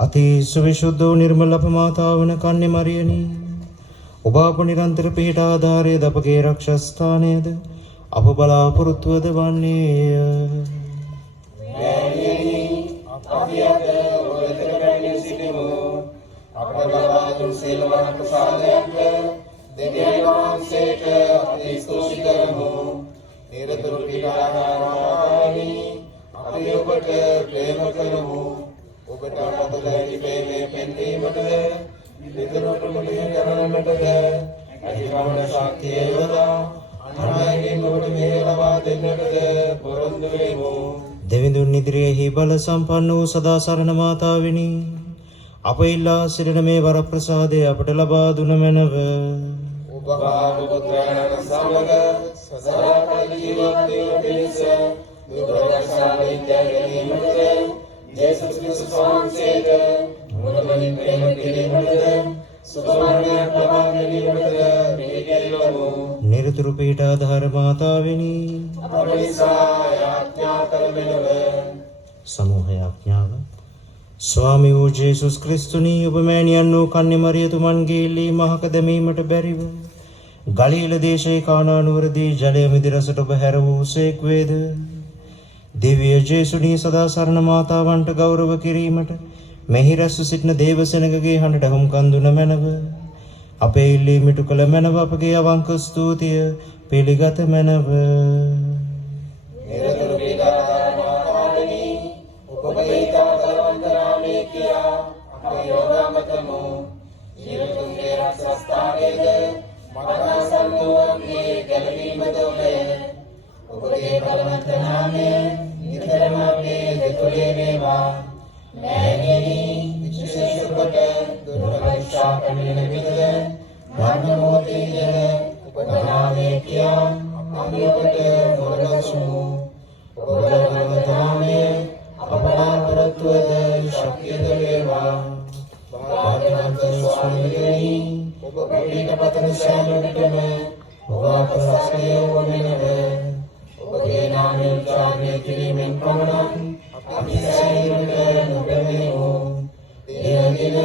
අති සවිසුද්ධ වූ නිර්මල අපමාතා වන කන්‍ය මරියනි ඔබ අප නිරන්තර පිහිට ආධාරයේද අපගේ රක්ෂස්ථානයේද අප බලාපොරොත්තුවද වන්නේය. මෑණියනි අපි අද ඔබ වෙතට පැමිණ සිටිමු. අපට ලබා දුන් සීලවත් ප්‍රසාදයන්ට දෙවියන් වහන්සේට අපි ස්තුති කරමු. නිරතුරු පිටාරාමානි අපි ඔබට ප්‍රේම කරමු. ඔබට අපට ලැබෙන්නේ පෙන්වීමටද විදුරුට මුලිය කරන්නටද අධිකමන ශක්තිය යොදා අනාගතයේ ඔබට මේ ලබා දෙන්නටද පොරොන්දු වෙමු. දෙවිඳුන් ඉදිරියෙහි බල සම්පන්න වූ සදා සරණ මාතාවෙනි අප ඉල්ලා සිටින මේ වරප්‍රසාදය අපට ලබා දුන මැනව. ඔබ පුත්‍රයන් සමග සදාකාල ජීවත් වීම පිණිස දුර්වලතාවයෙන් ජයගැනීමට ජේසුස් ක්‍රිස්තුස් වහන්සේට මුලමනින් ප්‍රේම කිරීමටද සුභවර්ණයක් ලබා ගැනීමටද පිළිගැනීමු. නිරතුරු පිහිට ආධාර මාතාවෙනි අප නිසා යාඥා කරමෙලව. සමූහ යාඥාව. ස්වාමී වූ ජේසුස් ක්‍රිස්තුනි ඔබ මෑණියන් වූ කන්‍ය මරියතුමන්ගේ ඉල්ලීම අහක දැමීමට බැරිව ගලීල දේශයේ කානා නුවරදී ජලය මිදි රසට ඔබ හැර වූසේක් වේද. දිව්‍ය ජේසුනි සදා සරණ මාතාවන්ට ගෞරව කිරීමට මෙහි රැස්ව සිටින දේවසෙනගගේ හඬට හුම්කන් දුන මැනව. අපේ ඉල්ලීමට කළ මැනව අපගේ අවංක ස්තුතිය පිළිගත මැනව. නිරතුරු පිටාරාමානි ඔබගේ තාවතරවන්තරාමේ කියා අපේ යෝගාමතමු. ජීවිතුන්ගේ රක්ෂස්ථානයේද මරණ සම්මුවන්ගේ ගැලවීමද ඔබය. ඔබගේ බලවන්ත නාමය නිතරම අපේ දෙතුලේ වේවා. මෑණියනි විශේෂ කොට දුර්වලතා පැමිණෙන විට මරණ මොහොතේ උපනාමේ කියා අපි ඔබට මොරගසමු. ඔබගේ බලවන්ත නාමය අපලාපරත්වද ශක්තියද වේවා. භාග්‍යවන්ත ස්වාමීනි ඔබ පිට පතන සෑමකටම ඔබ අප සසලේ වමනව. ඔබගේ නාමය උච්චාරණය කිරීමෙන් පමණක් අපි සෑමකට නොබැඳෙමු. දිනදින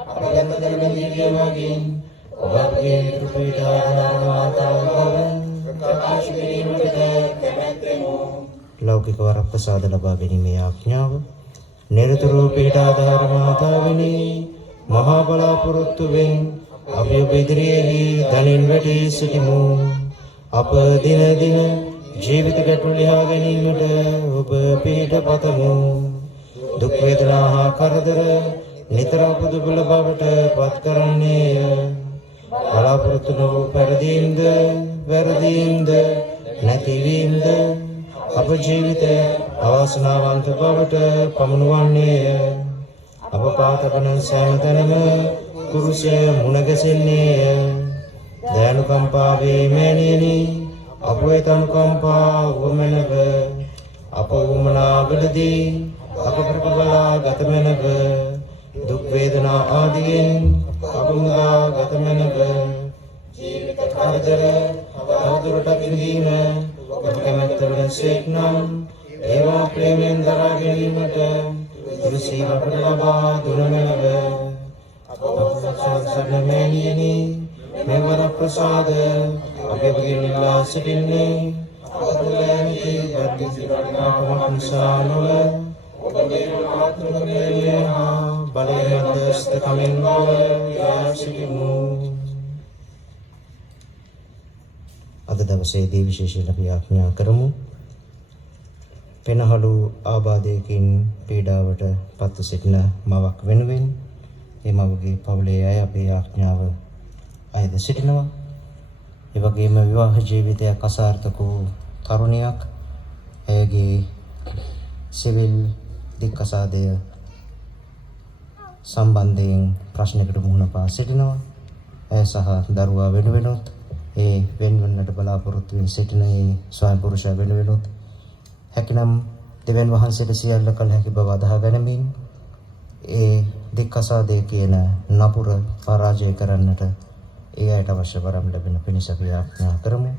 අපගත කරන දිව්‍ය මගින් ඔබ අපගේ පිට ආධාර මාතාව බව ප්‍රකාශ කිරීමටද කැමැත්තෙමු. ලෞකික වරප්‍රසාද ලබා ගැනීමේ ආඥාව. නිරතුරු පිහිට ආධාර මාතාවෙනි මහා බලාපොරොත්තුවෙන් අපි ඔබ ඉදිරියෙහි ධනින් වැටී සිටිමු. අප දින දින ජීවිත ගැටලු ලියා ගැනීමට ඔබ පිහිට පතමු. දුක් වේදනා හා කරදර නිතර අප දුබල බවට පත් කරන්නේය. බලාපොරොත්තු නොවූ පැරදීම්ද වැරදීම්ද නැතිවීම්ද අප ජීවිත අවාසනාවන්ත බවට පමුණුවන්නේය. අප පාතපන සෑම තැනම කුරුසය මුණ ගැසෙන්නේය. දයානුකම්පාවේ මෑණියනි අප වෙත අනුකම්පා වමනව. අප වමනාවලදී අප ප්‍රබලා ගත මැනව. දුක් වේදනා ආදියෙන් අප මුදා ගත මැනව. ජීවිත කරදර තවදුරටත් ඉඳීම ඔබ කැමැත්ත වනසේක් නම් ඒවා ප්‍රේමයෙන් දරා ගැනීමට දුරුසීම අපට ලබා දුන මැනව. අප සසරණ මෑණියනි මෙවර ප්‍රසාද අපගේ නිලා සිටින්නේ අපතුලැමති ධර්ම සිරණාකමක් නිසා නොව ඔබගේ මාතෘක ප්‍රේමය හා බලය මැදස්ත කමින් බව යා සිටිමු. අද දවසේදී විශේෂයෙන් අපි ආඥා කරමු. පෙනහළු ආබාධයකින් පීඩාවට පත්ව සිටින මවක් වෙනුවෙන් ඒ මවගේ පවුලේ අය අපේ ආඥාව අයද සිටිනවා. ඒ වගේම විවාහ ජීවිතයක් අසාර්ථක වූ තරුණියක් ඇයගේ සිවිල් දික්කසාදය සම්බන්ධයෙන් ප්‍රශ්නයකට මුහුණ පා සිටිනවා. ඇය සහ දරුවා වෙනුවෙනුත් ඒ වෙන්වන්නට බලාපොරොත්තු වෙන සිටින ඒ ස්වයං පුරුෂයා වෙනුවෙනුත් හැකිනම් දෙවියන් වහන්සේට සියල්ල කළ හැකි බව අදහා ගනිමින් ඒ දික්කසාදය කියන නපුර පරාජය කරන්නට ඒ අයට අවශ්‍ය වරම් ලැබෙන පිණිස අපි ආඥා කරමු.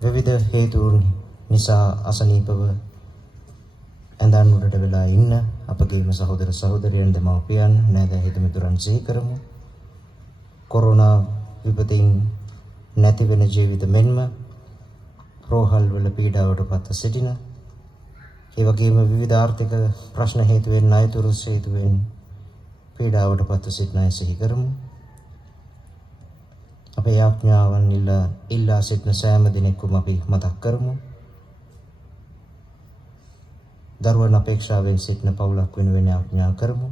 විවිධ හේතුන් නිසා අසනීපව ඇඳන් උඩට වෙලා ඉන්න අපගේම සහෝදර සහෝදරයන් දෙමව්පියන් නැදෑ හිතමිතුරන් සිහි කරමු. කොරෝනා විපතින් නැති වෙන ජීවිත මෙන්ම රෝහල් වල පීඩාවට පත්ව සිටින ඒ වගේම විවිධ ආර්ථික ප්‍රශ්න හේතුවෙන් අයතුරු හේතුවෙන් පීඩාවට පත්ව සිටින අය සිහි කරමු. අපේ යාඥාවන් ඉල්ලා සිටින සෑම දිනෙකම අපි මතක් කරමු. දරුවන් අපේක්ෂාවෙන් සිටින පවුලක් වෙනුවෙන් යාඥා කරමු.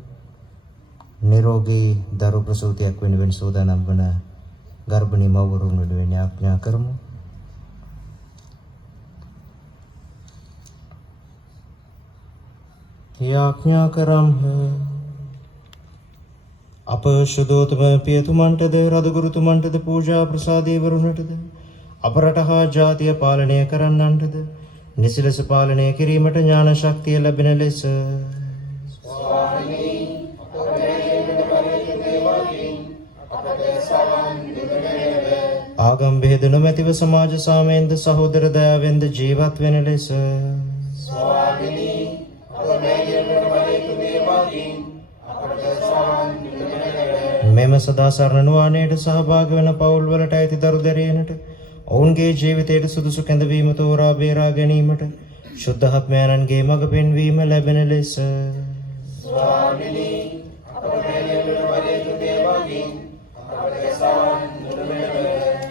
නිරෝගී දරු ප්‍රසූතියක් වෙනුවෙන් සූදානම් වන ගර්භණී මව්වරුන් වෙනුවෙන් යාඥා කරමු. යාඥා කරම්හ. අප ශුද්ධෝතම පියතුමන්ටද රදගුරුතුමන්ටද පූජා ප්‍රසාදේ වරුණටද අප රට හා ජාතිය පාලනය කරන්නන්ටද නිසිලස පාලනය කිරීමට ඥාන ශක්තිය ලැබෙන ලෙස ආගම් බෙහෙද නොමැතිව සමාජ සාමයෙන්ද සහෝදර දයාවෙන්ද ජීවත් වෙන ලෙස මෙම සදාසරණ නුවණේට සහභාගී වන පවුල් වලට අයිති දරු දැරියනට ඔවුන්ගේ ජීවිතයට සුදුසු කැඳවීම තෝරා බේරා ගැනීමට ශුද්ධාත්මයන්ගේ මඟ පෙන්වීම ලැබෙන ලෙස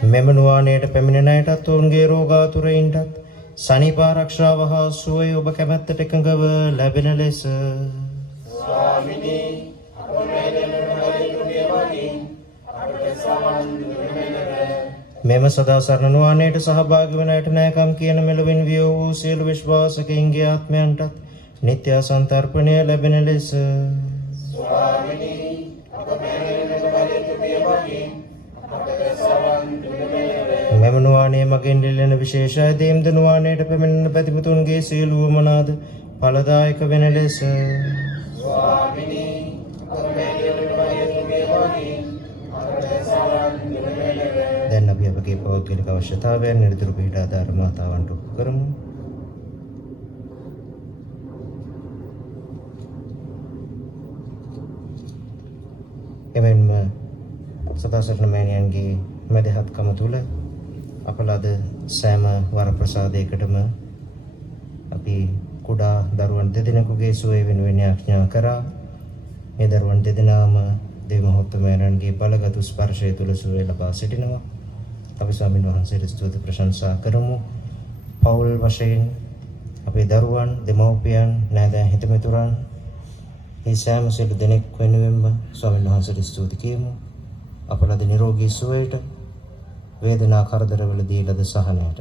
මෙම නුවණේට පැමිණෙන අයටත් ඔවුන්ගේ රෝගාතුරයින්ටත් සනීප ආරක්ෂාව හා සුවය ඔබ කැමැත්තට එකඟව ලැබෙන ලෙස මෙම සදාසරණ නුවණේට සහභාගී වන අයට නෑකම් කියන මෙලොවින් විය වූ සියලු විශ්වාසකයින්ගේ ආත්මයන්ටත් නිත්‍ය සන්තර්පණය ලැබෙන ලෙස මෙම නුවණේ මගෙන් දෙලෙන විශේෂ ආදීම්ද නුවණේට පැමිණෙන පැතිමුතුන්ගේ සියලු වමනාද ඵලදායක වෙන ලෙස දැන් අපි අපගේ පෞද්ගලික අවශ්‍යතාවයන් නිරතුරු පිහිට ආධාර මාතාවන්ට ඔප්පු කරමු. එමෙන්ම සදාසරණ මෑණියන්ගේ මැදහත්කම තුල අප ලද සෑම වරප්‍රසාදයකටම අපි කුඩා දරුවන් දෙදෙනෙකුගේ සුවය වෙනුවෙන් යාඥා කරා. මේ දරුවන් දෙදෙනාම දේව මහත්මයාණන්ගේ බලගත් ස්පර්ශය තුල සුවය ලබා සිටිනවා. අපි ස්වාමීන් වහන්සේට ස්තුති ප්‍රශංසා කරමු. පෞල් වශයෙන් අපේ දරුවන්, දෙමව්පියන්, නෑදෑ හිතමිතුරන් මේ සෑම සියලු දෙනෙක් වෙනුවෙන්ම ස්වාමීන් වහන්සේට ස්තුති කියමු. අප ලද නිරෝගී සුවයට, වේදනා කරදරවලදී ලද සහනයට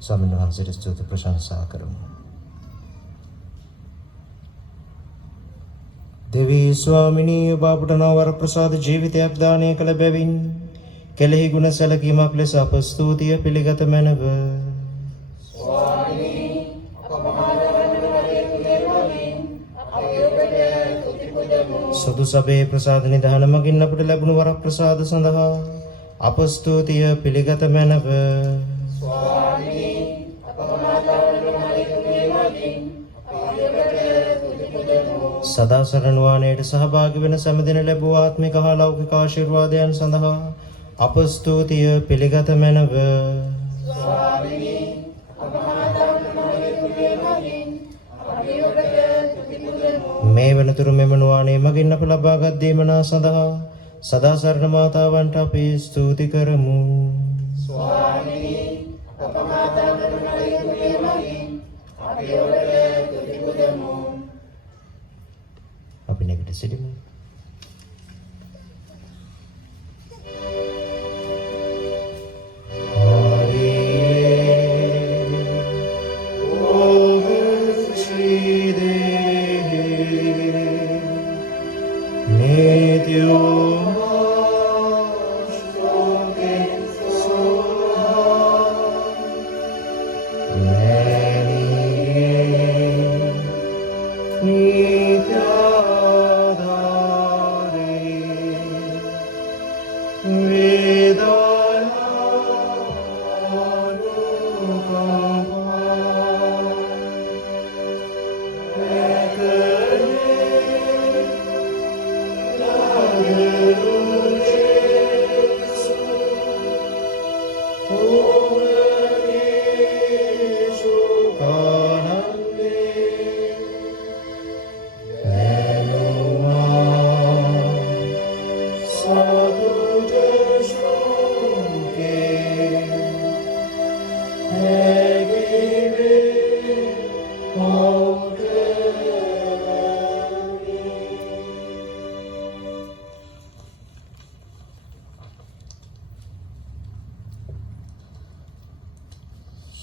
ස්වාමීන් වහන්සේට ස්තුති ප්‍රශංසා කරමු. දෙවී ස්වාමිනී ඔබ අපට නව වර ප්‍රසාද ජීවිතයක් දානය කළ බැවින් කෙලෙහි ගුණ සැලකීමක් ලෙස අප ස්තුතිය පිළිගත මැනව. සතු සභේ ප්‍රසාද නිධාන මගින් අපට ලැබුණු වර ප්‍රසාද සඳහා අප ස්තුතිය පිළිගත මැනව. සදාසරණ නුවණේට සහභාගී වෙන සෑම දින ලැබූ ආත්මික හා ලෞකික ආශිර්වාදයන් සඳහා අප ස්තුතිය පිළිගත මැනව. මේ වෙනතුරු මෙම නුවණේ මගින් අප ලබාගත් දීමනා සඳහා සදාසරණ මාතාවන්ට අපි ස්තුති කරමු. අපි නැගිට සිටිමු.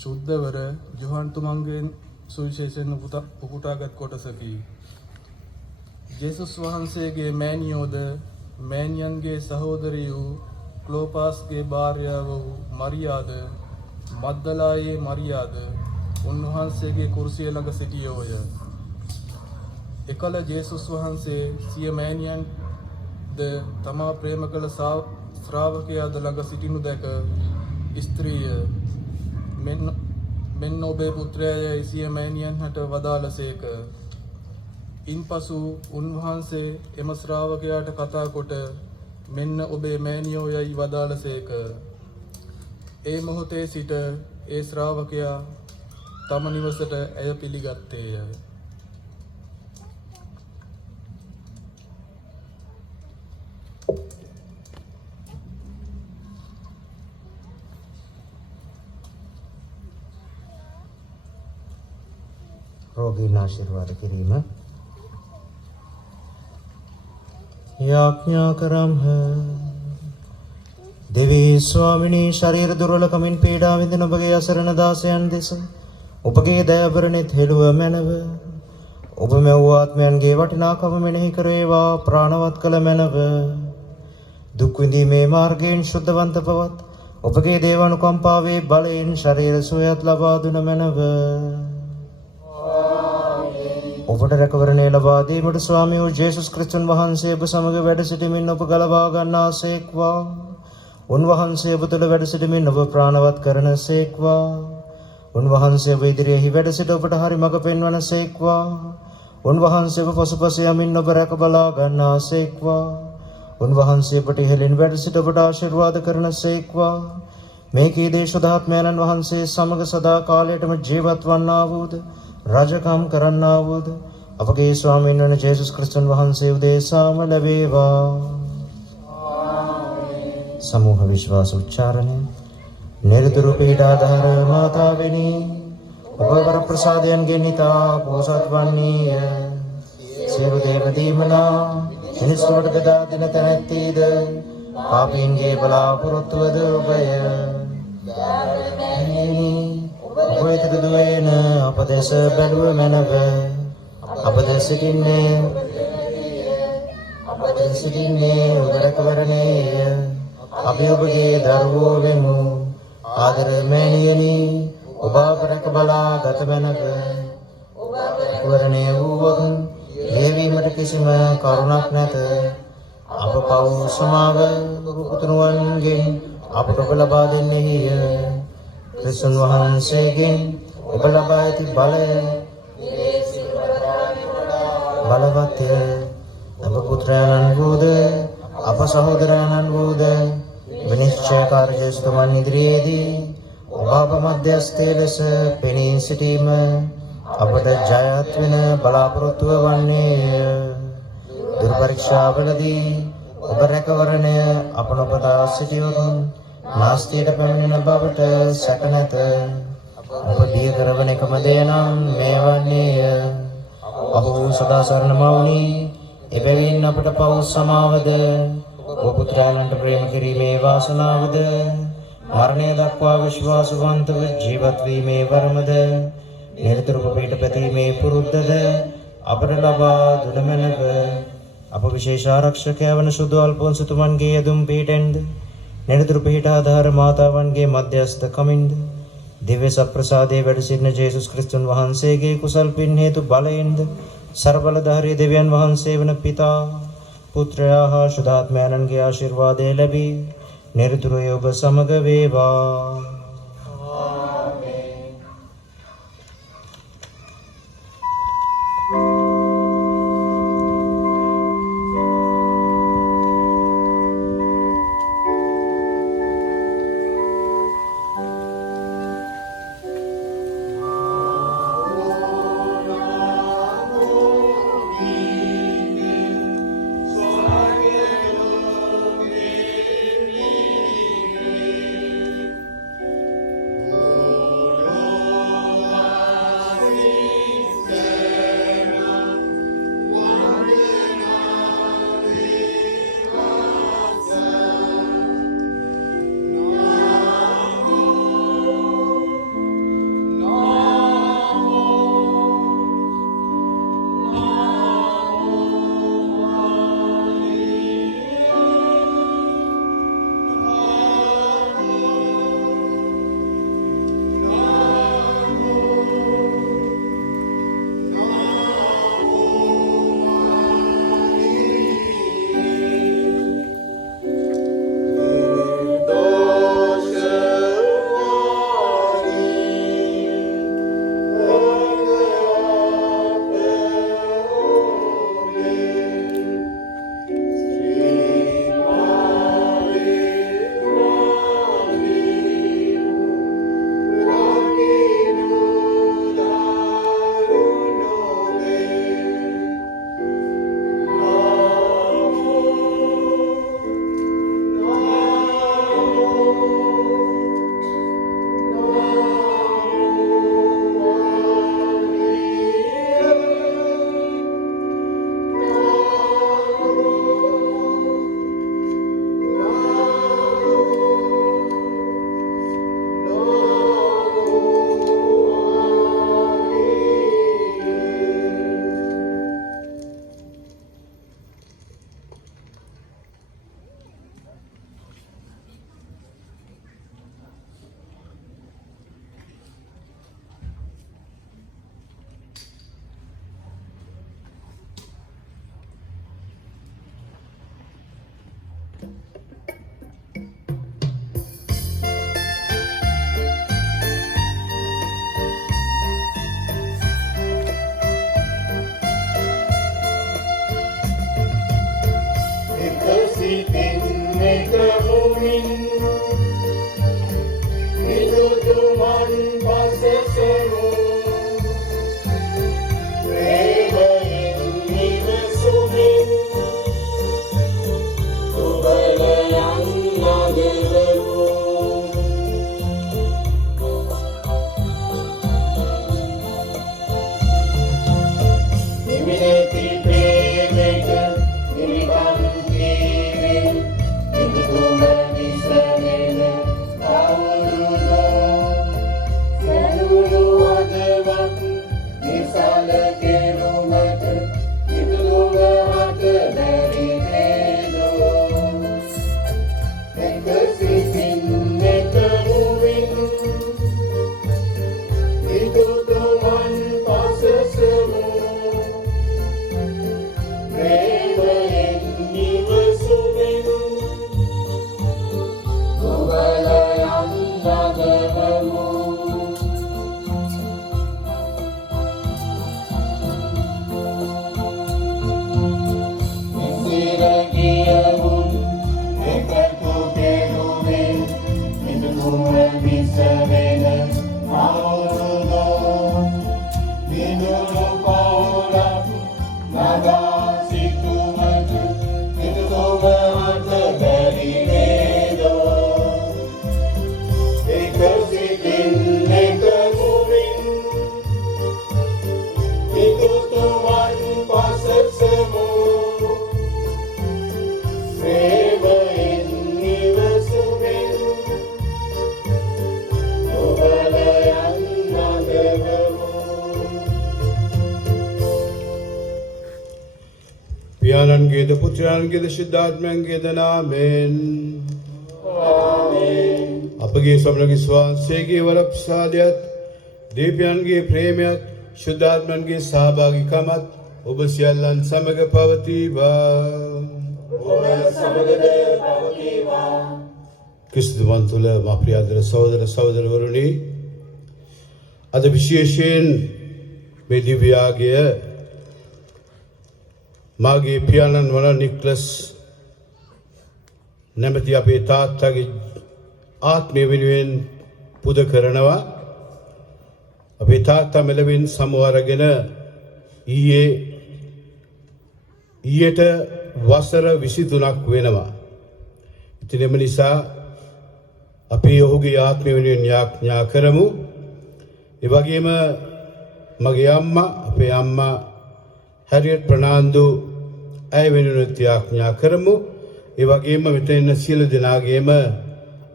සුද්ධවර ජොහන් තුමන්ගෙන් සුවිශේෂයෙන් උපුටාගත් කොටසකි. ජේසුස් වහන්සේගේ මෑණියෝද මෑණියන්ගේ සහෝදරිය වූ ක්ලෝපාස්ගේ භාර්යාව වූ මරියාද මග්දලායේ මරියාද උන්වහන්සේගේ කුරුසිය ළඟ සිටියෝය. එකල ජේසුස් වහන්සේ සිය මෑණියන්ද තමා ප්‍රේම කළ ශ්‍රාවකයාද ළඟ සිටිනු දැක ස්ත්‍රිය මෙන්න ඔබේ පුත්‍රයායි සිය මෑණියන්හට වදාළසේක. ඉන්පසු උන්වහන්සේ එම ශ්‍රාවකයාට කතා කොට මෙන්න ඔබේ මෑණියෝ යයි වදාළසේක. ඒ මොහොතේ සිට ඒ ශ්‍රාවකයා තම නිවසට ඇය පිළිගත්තේය. රෝගීන් ආශිර්වාද කිරීම. යාඥා කරම්හ. දෙවී ස්වාමිනී ශරීර දුර්වලකමින් පීඩා විඳින ඔබගේ අසරණ දාසයන් දෙස ඔබගේ දයාබරණෙත් හෙළුව මැනව. ඔබ මෙව් ආත්මයන්ගේ වටිනාකම මෙනෙහි කරේවා ප්‍රාණවත් කළ මැනව. දුක් විඳීමේ මාර්ගයෙන් ශුද්ධවන්ත පවත් ඔබගේ දේවානුකම්පාවේ බලයෙන් ශරීර සුවයත් ලබා දුන මැනව. ඔබට රැකවරණය ලබා දීමට ස්වාමී වූ ජේසුස් ක්‍රිස්තුන් වහන්සේ ඔබ සමග වැඩ සිටමින් ඔබ ගලවා ගන්නාසේක්වා. උන්වහන්සේ ඔබ තුළ වැඩ සිටමින් ඔබ ප්‍රාණවත් කරනසේක්වා. උන්වහන්සේ ඔබ ඉදිරියෙහි වැඩ සිට ඔබට හරි මඟ පෙන්වනසේක්වා. උන්වහන්සේ ඔබ පසුපස යමින් ඔබ රැක බලා ගන්නාසේක්වා. උන්වහන්සේ ඔබට ඉහළින් වැඩ සිට ඔබට ආශිර්වාද කරනසේක්වා. මේ කී දේ ශුද්ධාත්මයන්න් වහන්සේ සමග සදා කාලයටම ජීවත් වන්නා වූද රජකම් කරන්නා වූද අපගේ ස්වාමීන් වන ජේසුස් ක්‍රිස්තුන් වහන්සේ උදෙසාම ලැබේවා. සමූහ විශ්වාස උච්චාරණය. නිරතුරු පීඩාධාර මාතාවෙනි ඔබ වර ප්‍රසාදයන්ගෙන් හිතා පෝසත් වන්නේය. සියලු දේව දීමනා මිනිස්සුන්ට බෙදා දෙන තැනැත්තීද පාපීන්ගේ බලාපොරොත්තුවද ඔබය. ඔබ වෙතට දුවේන අප දෙස බැලුව මැනව. අප දෙස සිටින්නේ ඔබ රැකවරණේය. අපි ඔබගේ දරුවෝ වෙමු. ආදර මෑණියනි ඔබ අප රැක බලා ගත මැනව. රැකවරණය වූවොත් ලැබීමට කිසිම කරුණක් නැත. අප පව් සමාව පුතුණුවන්ගෙන් අපට ඔබ ලබා දෙන්නේය. ක්‍රිස්තුන් වහන්සේගෙන් ඔබ ලබා ඇති බලය බලවත්ය. අප පුත්‍රයන්න් වූද අප සහෝදරයන්න් වූද විනිශ්චයකාර ජේසුතුමන් ඉදිරියේදී ඔබ අප මධ්‍යස්ථය ලෙස පෙනී සිටීම අපට ජයත් වෙන බලාපොරොත්තුව වන්නේය. දුර්පරීක්ෂාවලදී ඔබ රැකවරණය අප නොපතා සිටියොත් නාස්තියට පැමිණෙන බවට සැක නැත. ඔබ බිය කරවන එකම දේ නම් මේ වන්නේය. ඔහු සදාසරණ මවුනි එබැවින් අපට පව් සමාවද ඔබ පුත්‍රයන්ට ප්‍රේම කිරීමේ වාසනාවද මරණය දක්වා විශ්වාසවන්තව ජීවත් වීමේ වරමද නිරතුරු පිට පැතීමේ පුරුද්දද අපට ලබා දුන මැනව. අප විශේෂ ආරක්ෂකයා වන සුදු අල්පොන්සතුමන්ගේ යදුම් පිහිටෙන්ද නිරතුරු පිහිට ආධාර මාතාවන්ගේ මධ්‍යස්ථ කමින්ද දිව්‍ය සප්‍රසාදයේ වැඩ සිටින ජේසුස් ක්‍රිස්තුන් වහන්සේගේ කුසල් පින් හේතු බලයෙන්ද ਸਰබලධාරී දෙවියන් වහන්සේ වන පිතා පුත්‍රයා හා ශුද්ධාත්මයන්ගේ ආශිර්වාදය ලැබී නිරතුරු ඔබ සමග වේවා. ද පුත්‍රයන්ගේ ද ශුද්ධාත්මයන්ගේ ද නාමෙන් අපගේ ස්වාමීන් වහන්සේගේ වරප්‍රසාදයත් දීපයන්ගේ ප්‍රේමයත් ශුද්ධාත්මයන්ගේ සහභාගීකමත් ඔබ සියල්ලන් සමග පවතිවා. ක්‍රිස්තුවන් තුළ මා ප්‍රිය ආදර සහෝදර සහෝදරවරුනි, අද විශේෂයෙන් මේ දිව්‍ය යාගය මාගේ පියාණන් වන නික්ලස් නැමැති අපේ තාත්තගේ ආත්මය වෙනුවෙන් පුද කරනවා. අපේ තාත්තා මෙලොවින් සමු අරගෙන ඊයට වසර 23ක් වෙනවා. ඉතින් එම නිසා අපි ඔහුගේ ආත්මය වෙනුවෙන් යාඥා කරමු. ඒ වගේම මගේ අම්මා, අපේ අම්මා හැරියට් ප්‍රනාන්දු ඇය වෙනුවෙන් යාඥා කරමු. ඒ වගේම මෙතන ඉන්න සියලු දෙනාගේම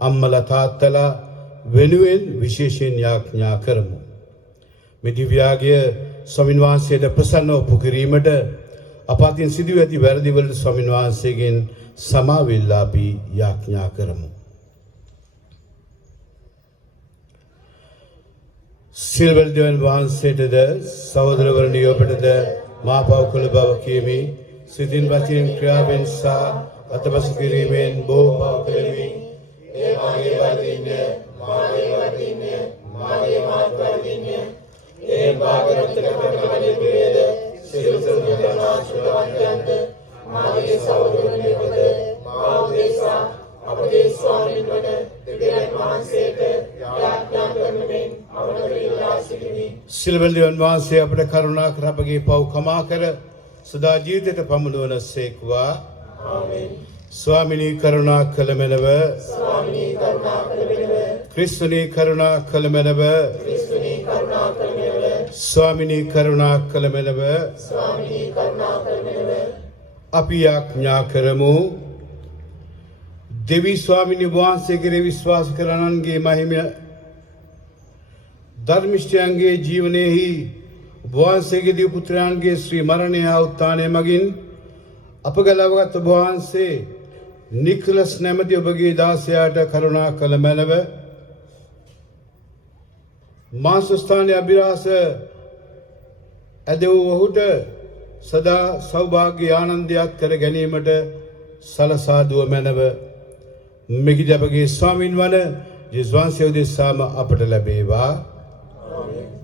අම්මලා තාත්තලා වෙනුවෙන් විශේෂයෙන් යාඥා කරමු. මේ දිව්‍ය යාගය ස්වාමීන් වහන්සේට ප්‍රසන්නව ඔප්පු කිරීමට අප අතින් සිදු ඇති වැරදි වලට ස්වාමීන් වහන්සේගෙන් සමාවෙල්ලා අපි යාඥා කරමු. සිල්වල් දෙවන් වහන්සේටද සහෝදරවරුනි ඔබටද මා පව් කළ බව කියමි. සිතින් වචනෙන් ක්‍රියාවෙන් සහ අතපසු කිරීමෙන් බොහෝ පව් කෙරෙමි. ඒ මාගේ වර්ධින්ය, මාගේ වර්ධින්ය, මාගේ මාත් වර්ධින්ය. ඒ භාගරත්න කරනවලේ වේද සියලු සුන්දරනාශුලවන්තයන්ද මාගේ සහෝදරවරුනි ඔබද මා උදෙසා අපගේ ස්වාමීන් වන දෙවියන් වහන්සේට යාඥා කරමින් අවනත ඉල්ලා සිටිමි. සිල්වල් දෙවන් වහන්සේ අපට කරුණා කර අපගේ පව් කමා කර සදා ජීවිතයට පමුණුවන සේක්වා. ආමේන්. ස්වාමිනී කරුණා කළ මැනව, ස්වාමිනී කරුණා කළ මැනව, ක්‍රිස්තුනී කරුණා කළ මැනව, ක්‍රිස්තුනී කරුණා කළ මැනව, ස්වාමිනී කරුණා කළ මැනව, ස්වාමිනී කරුණා කළ මැනව. අපි යාඥා කරමු. දෙවි ස්වාමිනී වහන්සේ කෙරෙහි විශ්වාස කරනන්ගේ මහිමය ධර්මිෂ්ඨයන්ගේ ජීවනයේහි වහන්සේගේ දිව් පුත්‍රයන්ගේ ශ්‍රී මරණය හා උත්ථානය මගින් අප ගලවගත් වහන්සේ නික්ලස් නැමැති ඔබගේ දාසයාට කරුණා කළ මැනව. මාසස්ථානයේ අභිරහස ඇදවූ ඔහුට සදා සෞභාග්‍ය ආනන්දයක් කර ගැනීමට සලසා දුව මැනව. මෙකි අපගේ ස්වාමින් වන ජේසුස් වහන්සේ උදෙසාම අපට ලැබේවා. ආමේන්.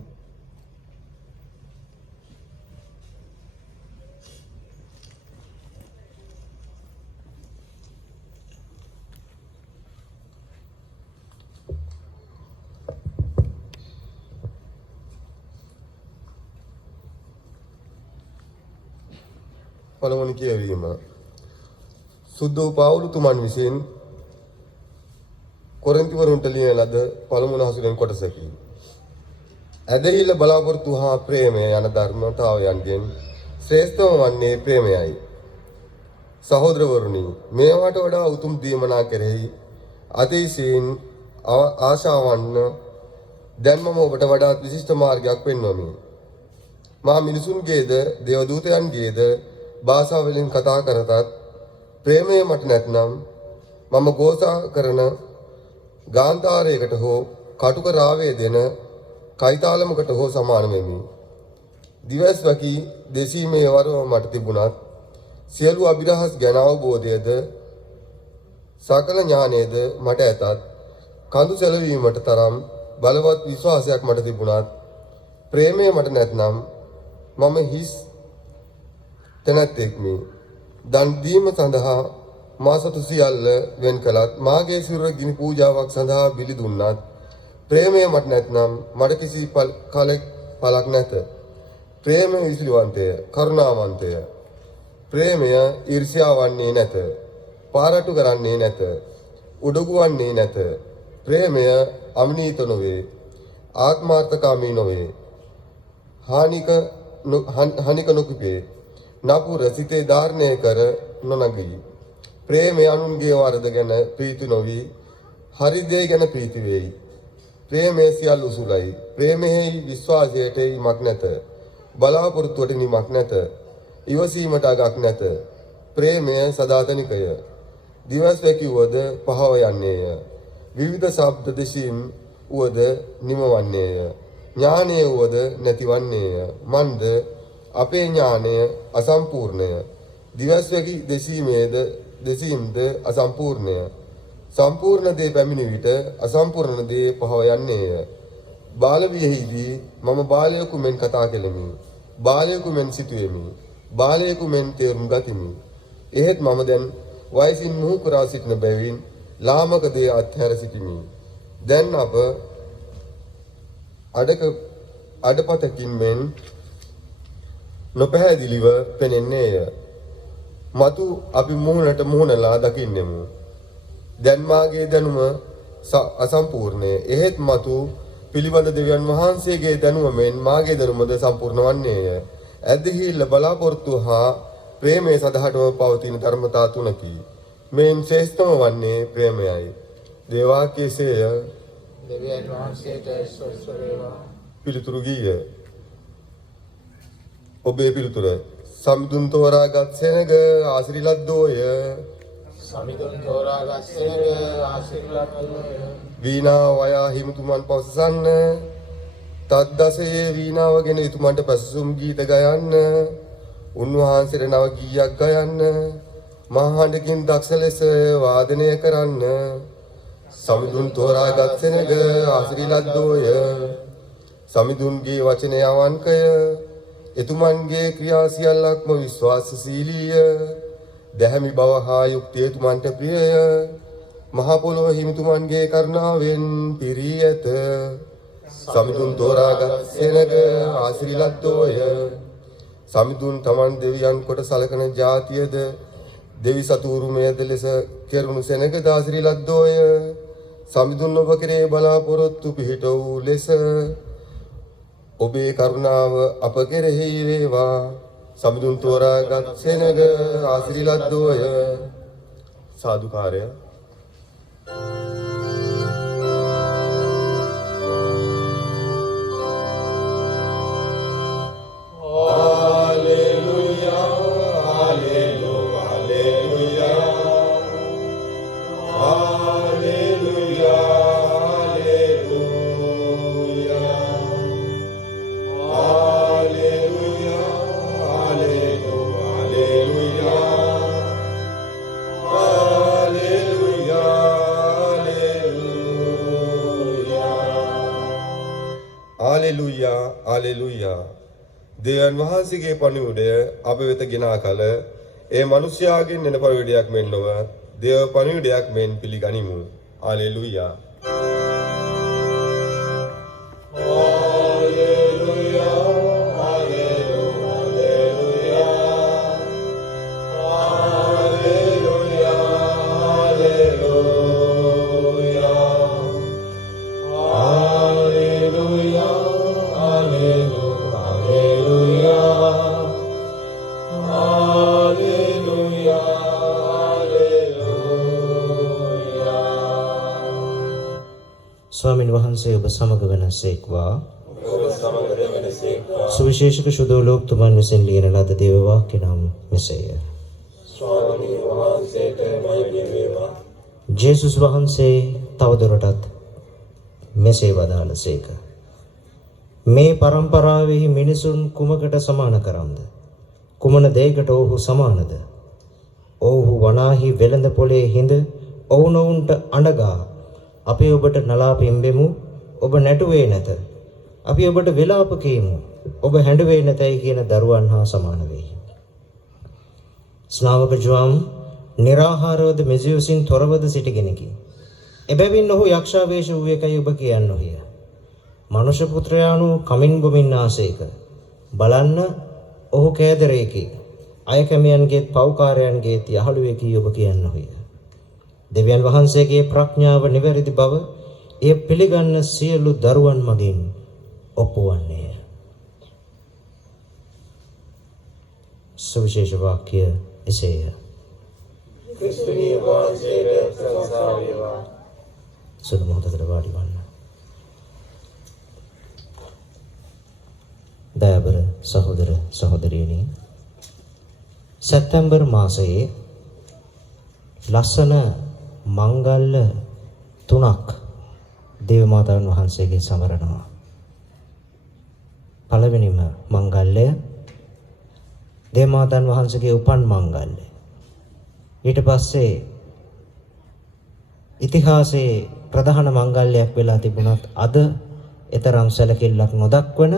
පළමුවන කියවීම. සුද්ධ වූ පාවුලුතුමන් විසින් කොරින්තිවරුන්ට ලියන ලද පළමුවන හසුරෙන් කොටසකි. ඇදහිල්ල බලාපොරොත්තු හා ප්‍රේමය යන ධර්මතාවයන්ගෙන් ශ්‍රේෂ්ඨම වන්නේ ප්‍රේමයයි. සහෝදරවරුනි, මේවාට වඩා උතුම් දීමනා කෙරෙහි අතිශයින් ආශාවන්න දැන් මම ඔබට වඩාත් විශිෂ්ට මාර්ගයක් පෙන්වමි. මා මිනිසුන්ගේද දේවදූතයන්ගේද භාෂාවලින් කතා කරතත් ප්‍රේමය මට නැත්නම් මම ගෝසා කරන ගාන්ධාරයකට හෝ කටුක රාවේ දෙන කයිතාලමකට හෝ සමාන වෙමි. දිවස් වකි දෙසීමේ වරව මට තිබුණත් සියලු අභිරහස් ගැන අවබෝධයද සකල ඥානයද මට ඇතත් කඳු සැලවීමට තරම් බලවත් විශ්වාසයක් මට තිබුණත් ප්‍රේමය මට නැත්නම් මම හිස් තැනැත්තෙක්මි. දන් දීම සඳහා මා සතු සියල්ල වෙන් කළත් මාගේ සිරුර ගිනි පූජාවක් සඳහා බිලි දුන්නත් ප්‍රේමය මට නැත්නම් මට කිසි පලක් නැත. ප්‍රේමය විසිලිවන්තය, කරුණාවන්තය. ප්‍රේමය ඊර්ෂ්‍යා වන්නේ නැත. පාරටු කරන්නේ නැත. උඩගු වන්නේ නැත. ප්‍රේමය අවිනීත නොවේ. ආත්මාර්ථකාමී නොවේ. හානික නොකිපේ. නපුර සිතේ ධාරණය කර නොනගී. ප්‍රේමය අනුන්ගේ වරද ගැන ප්‍රීති නොවි, හරි දේ ගැන ප්‍රීති වෙයි. ප්‍රේමය සියල්ල උසුලයි. ප්‍රේමෙහි විශ්වාසයට ඉමක් නැත. බලාපොරොත්තුවට නිමක් නැත. ඉවසීමට අගක් නැත. ප්‍රේමය සදාතනිකය. දිවස් වැකි වුවද පහව යන්නේය. විවිධ ශබ්ද දෙසින් වුවද නිමවන්නේය. ඥානය වුවද නැතිවන්නේය. මන්ද අපේ ඥානය අසම්පූර්ණය. දිවස් වැකි දෙසීම්ද අසම්පූර්ණය. සම්පූර්ණ දේ පැමිණි විට අසම්පූර්ණ දේ පහව යන්නේය. බාලවියෙහිදී මම බාලයෙකු මෙන් කතා කෙලෙමි. බාලයෙකු මෙන් සිටුවෙමි. බාලයෙකු මෙන් තේරුම් ගතිමි. එහෙත් මම දැන් වයසින් මුහු කරා සිටින බැවින් ලාමක දේ අත්හැර සිටිමි. දැන් අප අඩපතකින් මෙන් නොපැහැදිලිව පෙනෙන්නේය. මතු අපි මුහුණට මුහුණලා දකින්නෙමු. දැන් මාගේ දැනුම අසම්පූර්ණය. එහෙත් මතු පිළිබඳ දෙවියන් වහන්සේගේ දැනුම මෙන් මාගේ දැනුමද සම්පූර්ණ වන්නේය. ඇදහිල්ල බලාපොරොත්තු හා ප්‍රේමයේ සදහටම පවතින ධර්මතා තුනකි. මෙන් ශ්‍රේෂ්ඨම වන්නේ ප්‍රේමයයි. දේවාක්‍යසේය දෙවියන් වහන්සේට ස්වස්ස වේවා. පිළිතුරු ගීය. ඔබේ පිළිතුර සමිඳුන් තෝරාගත් සෙනග ආශිර්වාදෝය. සමිඳුන් තෝරාගත් සෙනග ආශිර්වාදෝය. වීණා වයා හිමිතුමන් පවසන්න. තද්දසයේ වීණාව ගෙන එතුමන්ට පැසසුම් ගීත ගයන්න. උන්වහන්සේට නව ගීයක් ගයන්න. මහහඬකින් දක්ෂ ලෙස වාදනය කරන්න. සමිඳුන් තෝරාගත් සෙනග ආශිර්වාදෝය. සමිඳුන්ගේ වචනය අවංකය. එතුමන්ගේ ක්‍රියා සියල්ලක්ම විශ්වාසශීලීය. දැහැමි බව හා යුක්තිය එතුමන්ට ප්‍රියය. මහ පොළොව හිමිතුමන්ගේ කරුණාවෙන් පිරී ඇත. සමිඳුන් තෝරාගත් සෙනග ආශිර්වාදෝය. සමිඳුන් තමන් දෙවියන් කොට සලකන ජාතියද දෙවි සතුරුමයද ලෙස කෙරුණු සෙනග ආශිර්වාදෝය. සමිඳුන් ඔබ කෙරේ බලාපොරොත්තු පිහිට වූ ලෙස ඔබේ කරුණාව අප කෙරෙහි වේවා. සමිඳුන් තෝරාගත් සෙනග ආශිර්වාදෝය. සාදුකාරය. ආලෙලුයා ආලෙලුයා. දෙවියන් වහන්සේගේ පණිවුඩය අප වෙත ගෙනා කල ඒ මිනිසයාගෙන් එන පණිවුඩයක් මෙන් නොව දේව පණිවුඩයක් මෙන් පිළිගනිමු. ආලෙලුයා. ස්වාමීන් වහන්සේ ඔබ සමග වෙනසේක්වා. සුවිශේෂක ශුද්ධෝලෝක තුමන් විසින් ලියන ලද දේව වාක්‍ය නම් මෙසේය. ජේසුස් වහන්සේ තවදුරටත් මෙසේ වදාළසේක. මේ පරම්පරාවෙහි මිනිසුන් කුමකට සමාන කරම්ද? කුමන දෙයකට ඔවුහු සමානද? ඔවුහු වනාහි වෙළඳ පොලේ හිඳ ඔවුනොවුන්ට අඬගා අපි ඔබට නලා පෙම්බෙමු, ඔබ නැටුවේ නැත. අපි ඔබට විලාප කීමු, ඔබ හැඬුවේ නැතයි කියන දරුවන් හා සමාන වෙයි. ස්නාවක ජෝම් निराहारවද මෙසියුසින් තොරවද සිටිගෙනකි. එබැවින් ඔහු යක්ෂාවේශ වූ එකයි ඔබ කියන්නෝය. මනුෂ්‍ය පුත්‍රයාණු කමින් බොමින් ආසේක. බලන්න ඔහු කෑදරේකි. අයකමියන්ගේත් පෞකාරයන්ගේත් යහළුවෙකි ඔබ කියන්නෝය. දෙවියන් වහන්සේගේ ප්‍රඥාව නිවැරදි බව එය පිළිගන්න සියලු දරුවන් මගින් ඔප්පුවන්නේය. සුවිශේෂ වාක්‍ය එසේය. ක්‍රිස්තුනීය වහන්සේට ප්‍රශංසා වේවා. සුදු මොහොතකට වාඩි වන්න. දයාබර සහෝදර සහෝදරියනි, සැප්තැම්බර් මාසයේ ලස්සන මංගල්‍ය 3ක් දේව මාතාවන් වහන්සේගේ සමරනවා. පළවෙනිම මංගල්‍යය දේව මාතාවන් වහන්සේගේ උපන් මංගල්‍යය. ඊට පස්සේ ඉතිහාසයේ ප්‍රධාන මංගල්‍යයක් වෙලා තිබුණත් අද එතරම් සැලකිල්ලක් නොදක්වන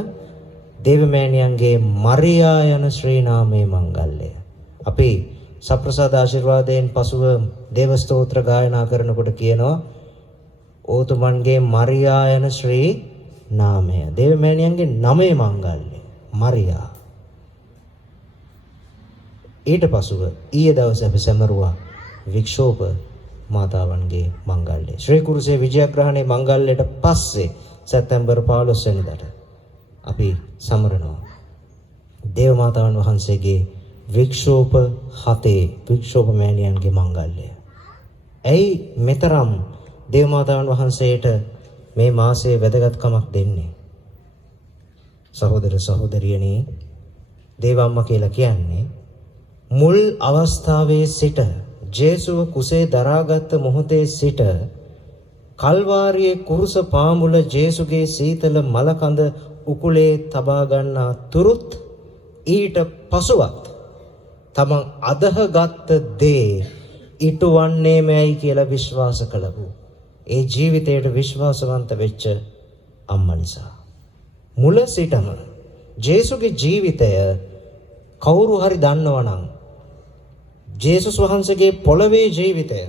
දේවමෑණියන්ගේ මරියා යන ශ්‍රී නාමයේ මංගල්‍යය. අපි සප්‍රසාද ආශිර්වාදයෙන් පසුව දේව ස්තෝත්‍ර ගායනා කරනකොට කියනවා ඕතුමන්ගේ මරියා යන ශ්‍රී නාමය. දේවමෑණියන්ගේ නමේ මංගල්‍යය මරියා. ඊට පසුව ඊයේ දවසේ අපි සැමරුවා වික්ෂෝප මාතාවන්ගේ මංගල්‍යය. ශ්‍රී කුරුසේ විජයග්‍රහණයේ මංගල්‍යයට පස්සේ සැප්තැම්බර් 15 වෙනිදාට අපි සමරනවා දේව මාතාවන් වහන්සේගේ වික්ෂෝප 7 වික්ෂෝප මෑණියන්ගේ මංගල්‍යය. ඇයි මෙතරම් දේව මාතාවන් වහන්සේට මේ මාසයේ වැදගත්කමක් දෙන්නේ? සහෝදර සහෝදරියනි, දේවම්මා කියලා කියන්නේ මුල් අවස්ථාවේ සිට ජේසුව කුසේ දරාගත් මොහොතේ සිට කල්වාරියේ කුරුස පාමුල ජේසුගේ සීතල මලකඳ උකුලේ තබා ගන්නා තුරුත් ඊට පසුවත් තමන් අදහගත් දේ ඉටුවන්නේමයි කියලා විශ්වාස කළහු. ඒ ජීවිතයට විශ්වාසවන්ත වෙච්ච අම්මා නිසා. මුල සිටම ජේසුගේ ජීවිතය කවුරු හරි දන්නවනම් ජේසුස් වහන්සේගේ පොළවේ ජීවිතය,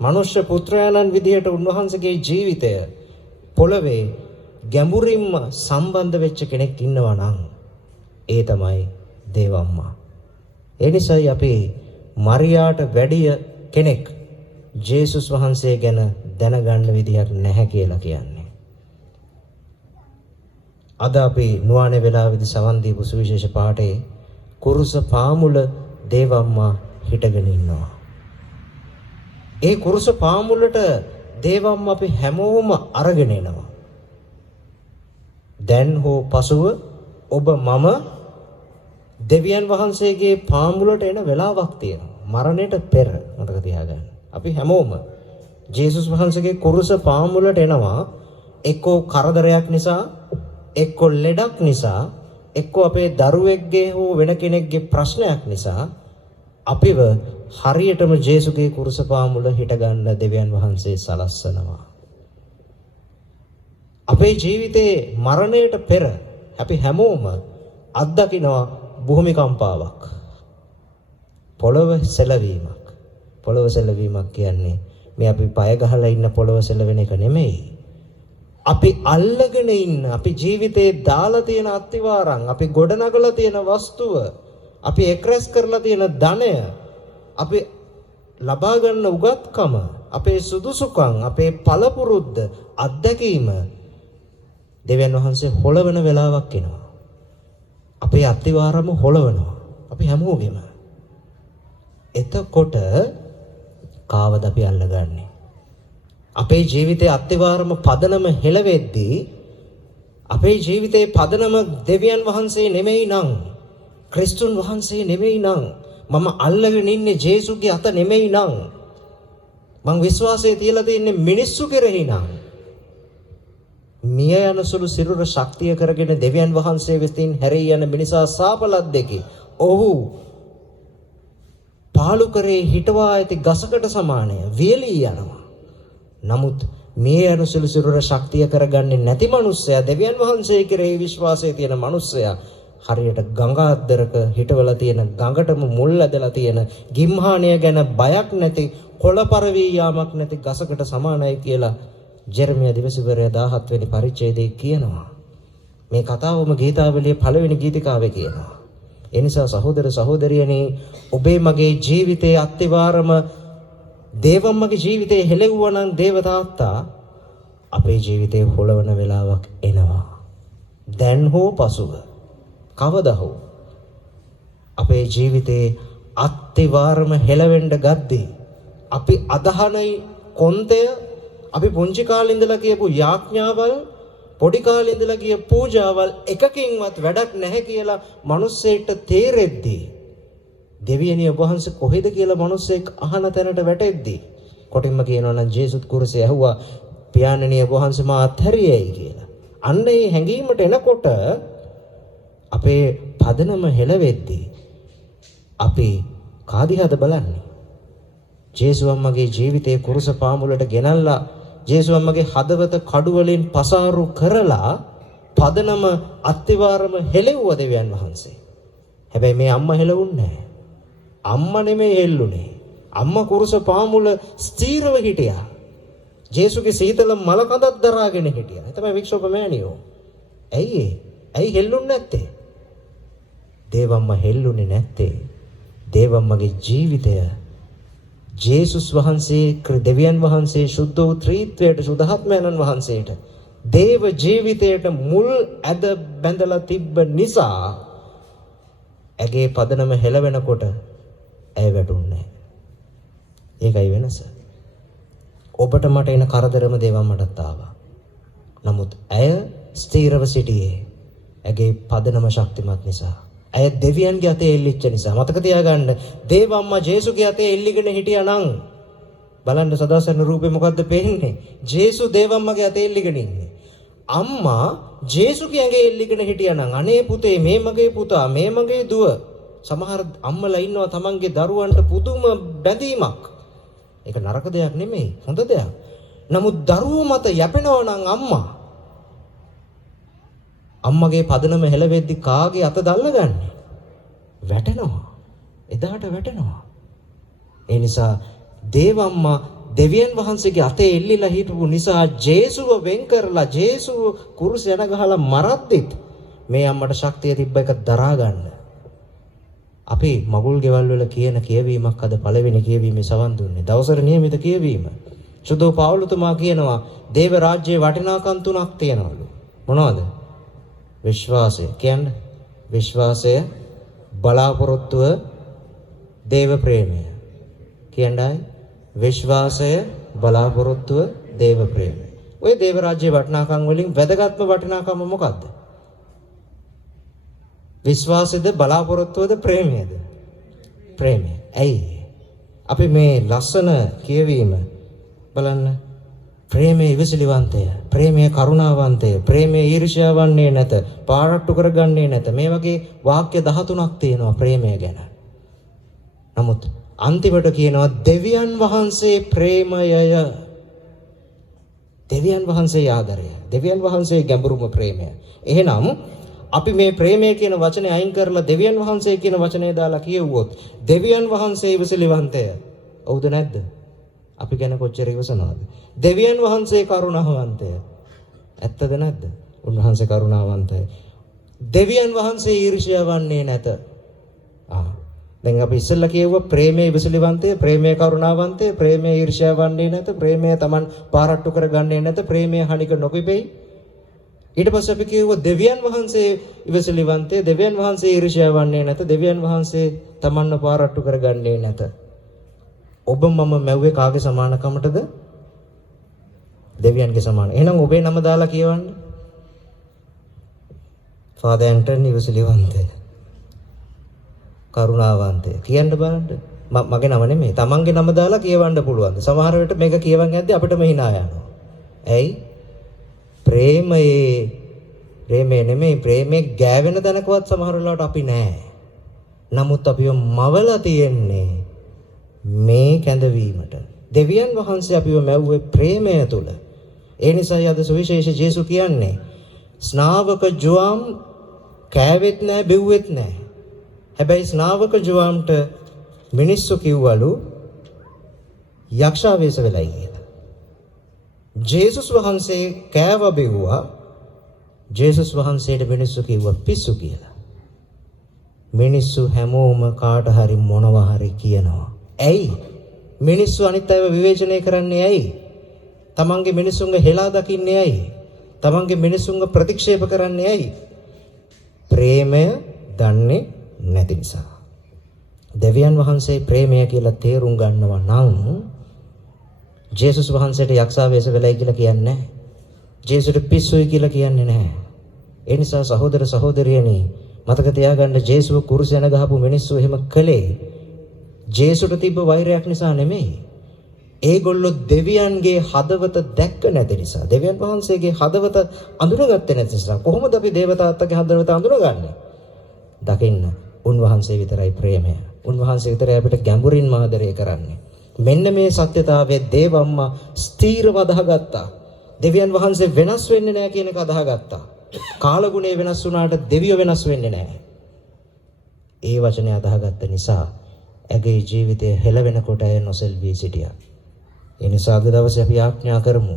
මනුෂ්‍ය පුත්‍රයාණන් විදිහට උන්වහන්සේගේ ජීවිතය පොළවේ ගැඹුරින්ම සම්බන්ධ වෙච්ච කෙනෙක් ඉන්නවා නම් ඒ තමයි දේවම්මා. ඒ නිසායි අපි මරියාට වැඩිය කෙනෙක් ජේසුස් වහන්සේ ගැන දැනගන්න විදිහක් නැහැ කියලා කියන්නේ. අද අපි නුවණේ වෙලාවේදී සවන් දීපු සුවිශේෂ පාඨයේ කුරුස පාමුල දේවම්මා හිටගෙන ඉන්නවා. ඒ කුරුස පාමුලට දේවම්මා අපි හැමෝම අරගෙන එනවා. දැන් හෝ පසුව ඔබ මම දෙවියන් වහන්සේගේ පාමුලට එන වෙලාවක් තියෙනවා. මරණයට පෙර මතක තියාගන්න. අපි හැමෝම ජේසුස් වහන්සේගේ කුරුස පාමුලට එනවා. එක්කෝ කරදරයක් නිසා, එක්කෝ ලෙඩක් නිසා, එක්කෝ අපේ දරුවෙක්ගේ හෝ වෙන කෙනෙක්ගේ ප්‍රශ්නයක් නිසා අපිව හරියටම ජේසුගේ කුරුස පාමුල හිට ගන්න දෙවියන් වහන්සේ සලස්සනවා. අපේ ජීවිතේ මරණයට පෙර අපි හැමෝම අත්දකිනවා භූමිකම්පාවක්. පොළව සෙලවීමක්. පොළව සෙලවීමක් කියන්නේ මේ අපි පය ගහලා ඉන්න පොළව සෙලවෙන එක නෙමෙයි. අපි අල්ලගෙන ඉන්න, අපි ජීවිතේ දාලා තියෙන අත්තිවාරම්, අපි ගොඩනගලා තියෙන වස්තුව, අපි එක්රැස් කරලා තියෙන ධනය, අපි ලබා ගන්න උගත්කම, අපේ සුදුසුකම්, අපේ පළපුරුද්ද, අත්දැකීම දෙවියන් වහන්සේ හොලවන වෙලාවක් එනවා. අපේ අත්තිවාරම හොලවනවා. අපි හැමෝගෙම. එතකොට කාවද අපි අල්ලගන්නේ? අපේ ජීවිතයේ අත්තිවාරම පදනම හෙලවෙද්දී අපේ ජීවිතයේ පදනම දෙවියන් වහන්සේ නෙමෙයි නම්, ක්‍රිස්තුන් වහන්සේ නෙමෙයි නම්, මම අල්ලගෙන ඉන්නේ ජේසුගේ අත නෙමෙයි නම්, මං විශ්වාසය තියලා තින්නේ මිනිස්සු කෙරෙහි නම්, මිය යන සුළු සිරුර ශක්තිය කරගෙන දෙවියන් වහන්සේ වෙතින් හැරී යන මිනිසා සාපලත් දෙකි. ඔහු පාලු කරේ හිටවා ඇති ගසකට සමානය වියලී යනවා. නමුත් මිය යන සුළු සිරුර ශක්තිය කරගන්නේ නැති මිනිස්සයා, දෙවියන් වහන්සේ කෙරෙහි විශ්වාසය තියෙන මිනිස්සයා හරියට ගඟ අද්දරක හිටවලා තියෙන, ගඟටම මුල් ඇදලා තියෙන, ගිම්හානය ගැන බයක් නැති, කොළපරවී යාමක් නැති ගසකට සමානයි කියලා ජෙරමියා දිවසිවරයා 17 වෙනි පරිච්ඡේදයේ කියනවා. මේ කතාවම ගීතාවලියේ පළවෙනි ගීතිකාවේ කියනවා. ඒ නිසා සහෝදර සහෝදරියනි, ඔබේ මගේ ජීවිතයේ අත්තිවාරම දේවම්මගේ ජීවිතේ හෙලෙවුවා නම් දේව තාත්තා අපේ ජීවිතේ හොලවන වෙලාවක් එනවා. දැන් හෝ පසුව කවදා හෝ අපේ ජීවිතේ අත්තිවාරම හෙලවෙන්න ගද්දී අපි අදහනයි කොන්තය, අපි පුංචි කාලේ ඉඳලා කියපු යාඥාවල්, පොඩි කාලේ ඉඳලා කිය පූජාවල් එකකින්වත් වැඩක් නැහැ කියලා මිනිස්සෙට තේරෙද්දී දෙවියනි ඔබ වහන්සේ කොහෙද කියලා මිනිස්සෙක් අහන තැනට වැටෙද්දී කොටින්ම කියනවා නම් ජේසුස් කුරුසේ ඇහුවා පියාණනි ඔබ වහන්සේ මා අත්හැරියයි කියලා. අන්න ඒ හැඟීමට එනකොට අපේ පදනම හෙලවෙද්දී අපි කාදිහද බලන්නේ? ජේසුස් අම්මගේ ජීවිතයේ කුරුස පාමුලට ගෙනල්ලා ජේසුස් අම්මගේ හදවත කඩු වලින් පසාරු කරලා පදනම අත්තිවාරම හෙලෙව්ව දෙවියන් වහන්සේ. හැබැයි මේ අම්මා හෙලවුන්නේ නැහැ. අම්මා නෙමෙයි හෙල්ලුනේ. අම්මා කුරුස පාමුල ස්ථීරව හිටියා. ජේසුගේ සීතල මල කඳක් දරාගෙන හිටියා. ඒ තමයි වික්ෂෝප මෑණියෝ. ඇයි ඒ? ඇයි හෙල්ලුන්නේ නැත්තේ? දේවම්මා හෙල්ලුනේ නැත්තේ. දේවම්මගේ ජීවිතය ජේසුස් වහන්සේ දෙවියන් වහන්සේ සුද්ධ වූ ත්‍රිත්වයට සුද්ධාත්මයන්න් වහන්සේට දේව ජීවිතයට මුල් ඇද බැඳලා තිබ්බ නිසා ඇගේ පදනම හෙලවෙනකොට ඇය වැටුන්නේ. ඒකයි වෙනස. ඔබට මට එන කරදරම දේවම්මටත් ආවා. නමුත් ඇය ස්ථීරව සිටියේ ඇගේ පදනම ශක්තිමත් නිසා. ඇය දෙවියන්ගේ අතේ එල්ලිච්ච නිසා. මතක තියාගන්න දේවම්මා ජේසුගේ අතේ එල්ලිගෙන හිටියා නම් බලන්න සදාසන රූපේ මොකද්ද පේන්නේ? ජේසු දේවම්මගේ අතේ එල්ලිගෙන ඉන්නේ. අම්මා ජේසුගේ ඇඟේ එල්ලිගෙන හිටියා නම් අනේ පුතේ මේ මගේ පුතා මේ මගේ දුව. සමහර අම්මලා ඉන්නවා තමන්ගේ දරුවන්ට පුදුම බැඳීමක්. ඒක නරක දෙයක් නෙමෙයි හොඳ දෙයක්. නමුත් දරුවෝ මත යැපෙනවා නම් අම්මගේ පදනම හෙලවෙද්දි කාගේ අත දැල්ලගන්නේ? වැටෙනවා. එදාට වැටෙනවා. ඒ නිසා දේවම්මා දෙවියන් වහන්සේගේ අතේ එල්ලිලා හිටපු නිසා ජේසුව වෙන් කරලා ජේසුව කුරුස යන ගහලා මරද්දිත් මේ අම්මට ශක්තිය තිබ්බ එක දරා ගන්න. අපි මගුල් ගෙවල් වල කියන කියවීමක් අද පළවෙනි කියවීමේ සවන් දුන්නේ. දවසට නියමිත කියවීම. සුදෝ පාවුලුතුමා කියනවා දේව රාජ්‍යයේ වටිනාකම් තුනක් තියෙනවලු. මොනවද? විශ්වාසය කියන්නේ විශ්වාසය, බලාපොරොත්තුව, දේව ප්‍රේමය. කියන්නේ විශ්වාසය, බලාපොරොත්තුව, දේව ප්‍රේමය. ඔය දේව රාජ්‍යයේ වටිනාකම් වලින් වැදගත්ම වටිනාකම මොකද්ද? විශ්වාසයද, බලාපොරොත්තුවද, ප්‍රේමයද? ප්‍රේමය. ඇයි? අපි මේ ලස්සන කියවීම බලන්න. ප්‍රේමය ඉවසිලිවන්තය, ප්‍රේමය කරුණාවන්තය, ප්‍රේමය ඊර්ෂ්‍යා වන්නේ නැත, පාරට්ටු කරගන්නේ නැත. මේ වගේ වාක්‍ය 13ක් තියෙනවා ප්‍රේමය ගැන. නමුත් අන්තිමට කියනවා දෙවියන් වහන්සේ ප්‍රේමයය. දෙවියන් වහන්සේ ආදරය, දෙවියන් වහන්සේ ගැඹුරුම ප්‍රේමය. එහෙනම් අපි මේ ප්‍රේමය කියන වචනේ අයින් කරලා දෙවියන් වහන්සේ කියන වචනේ දාලා කියවුවොත් දෙවියන් වහන්සේ ඉවසිලිවන්තය. හවුද නැද්ද? අපි ගැන කොච්චර ඉවසනවද? දෙවියන් වහන්සේ කරුණාවන්තය. ඇත්තද නැද්ද? උන්වහන්සේ කරුණාවන්තයි. දෙවියන් වහන්සේ ඊර්ෂ්‍යා වන්නේ නැත. දැන් අපි ඉස්සෙල්ලා කියුවා ප්‍රේමයේ ඉවසිලිවන්තය, ප්‍රේමයේ කරුණාවන්තය, ප්‍රේමයේ ඊර්ෂ්‍යා වන්නේ නැත, ප්‍රේමය Taman පාරට්ටු කරගන්නේ නැත, ප්‍රේමයේ හනික නොකිපෙයි. ඊට පස්සේ අපි කියුවා දෙවියන් වහන්සේ ඉවසිලිවන්තය, දෙවියන් වහන්සේ ඊර්ෂ්‍යා වන්නේ නැත, දෙවියන් වහන්සේ Tamanව පාරට්ටු කරගන්නේ නැත. ඔබ මම මැව්වේ කාගේ සමානකමටද? දෙවියන්ගේ සමාන. එහෙනම් ඔබේ නම දාලා කියවන්න. ෆාදර් ඇන්ටනි ඉවසිලිවන්තය, කරුණාවන්තය කියන්න බලන්න. මගේ නම නෙමෙයි. තමන්ගේ නම දාලා කියවන්න පුළුවන්. සමහර වෙලට මේක කියවන් යද්දි අපිටම hina යනවා. ඇයි? ප්‍රේමයේ නෙමෙයි, ප්‍රේමේ ගෑවෙන තැනකවත් සමහර වෙලාවට අපි නැහැ. නමුත් අපිව මවලා තියෙන්නේ මේ කැඳවීමට. දෙවියන් වහන්සේ අපිව මැව්වේ ප්‍රේමය තුල. ඒ නිසායි අද සුවිශේෂ ජේසු කියන්නේ ස්නාවක ජුවම් කෑවෙත් නැහැ, බෙව්වෙත් නැහැ. හැබැයි ස්නාවක ජුවම්ට මිනිස්සු කිව්වලු යක්ෂාවේශ වෙලයි කියලා. ජේසුස් වහන්සේ කෑව බෙව්වා. ජේසුස් වහන්සේට මිනිස්සු කිව්වා පිස්සු කියලා. මිනිස්සු හැමෝම කාට හරි මොනවා හරි කියනවා. ඇයි? මිනිස්සු අනිත් අයව විවේචනය කරන්නේ ඇයි? තමන්ගේ මිනිසුන්ගේ හෙලා දකින්නේ ඇයි? තමන්ගේ මිනිසුන්ගේ ප්‍රතික්ෂේප කරන්නේ ඇයි? ප්‍රේමය දන්නේ නැති නිසා. දෙවියන් වහන්සේ ප්‍රේමය කියලා තේරුම් ගන්නවා නම් ජේසුස් වහන්සේට යක්ෂාවේශ වෙලයි කියලා කියන්නේ නැහැ. ජේසුට පිස්සුයි කියලා කියන්නේ නැහැ. ඒ නිසා සහෝදර සහෝදරියනි මතක තියාගන්න ජේසුව කුරුසයන ගහපු මිනිස්සු එහෙම කළේ ජේසුට තිබ්බ වෛරයක් නිසා නෙමෙයි. ඒගොල්ලෝ දෙවියන්ගේ හදවත දැක්ක නැති නිසා, දෙවියන් වහන්සේගේ හදවත අඳුනගත්තේ නැති නිසා. කොහොමද අපි දේවතාවත්ගේ හදවත අඳුනගන්නේ? දකින්න උන්වහන්සේ විතරයි ප්‍රේමය. උන්වහන්සේ විතරයි අපිට ගැඹුරින්ම ආදරය කරන්නේ. මෙන්න මේ සත්‍යතාවයේ දේවම්මා ස්ථීරව අදහගත්තා. දෙවියන් වහන්සේ වෙනස් වෙන්නේ නැහැ කියන එක අදහගත්තා. කාලගුණය වෙනස් වුණාට දෙවියෝ වෙනස් වෙන්නේ නැහැ. ඒ වචනේ අදහගත්ත නිසා ඇගේ ජීවිතය හෙළවෙනකොට ඇය නොසෙල්වී සිටියා. ඒ නිසා අද දවසේ අපි ආඥා කරමු.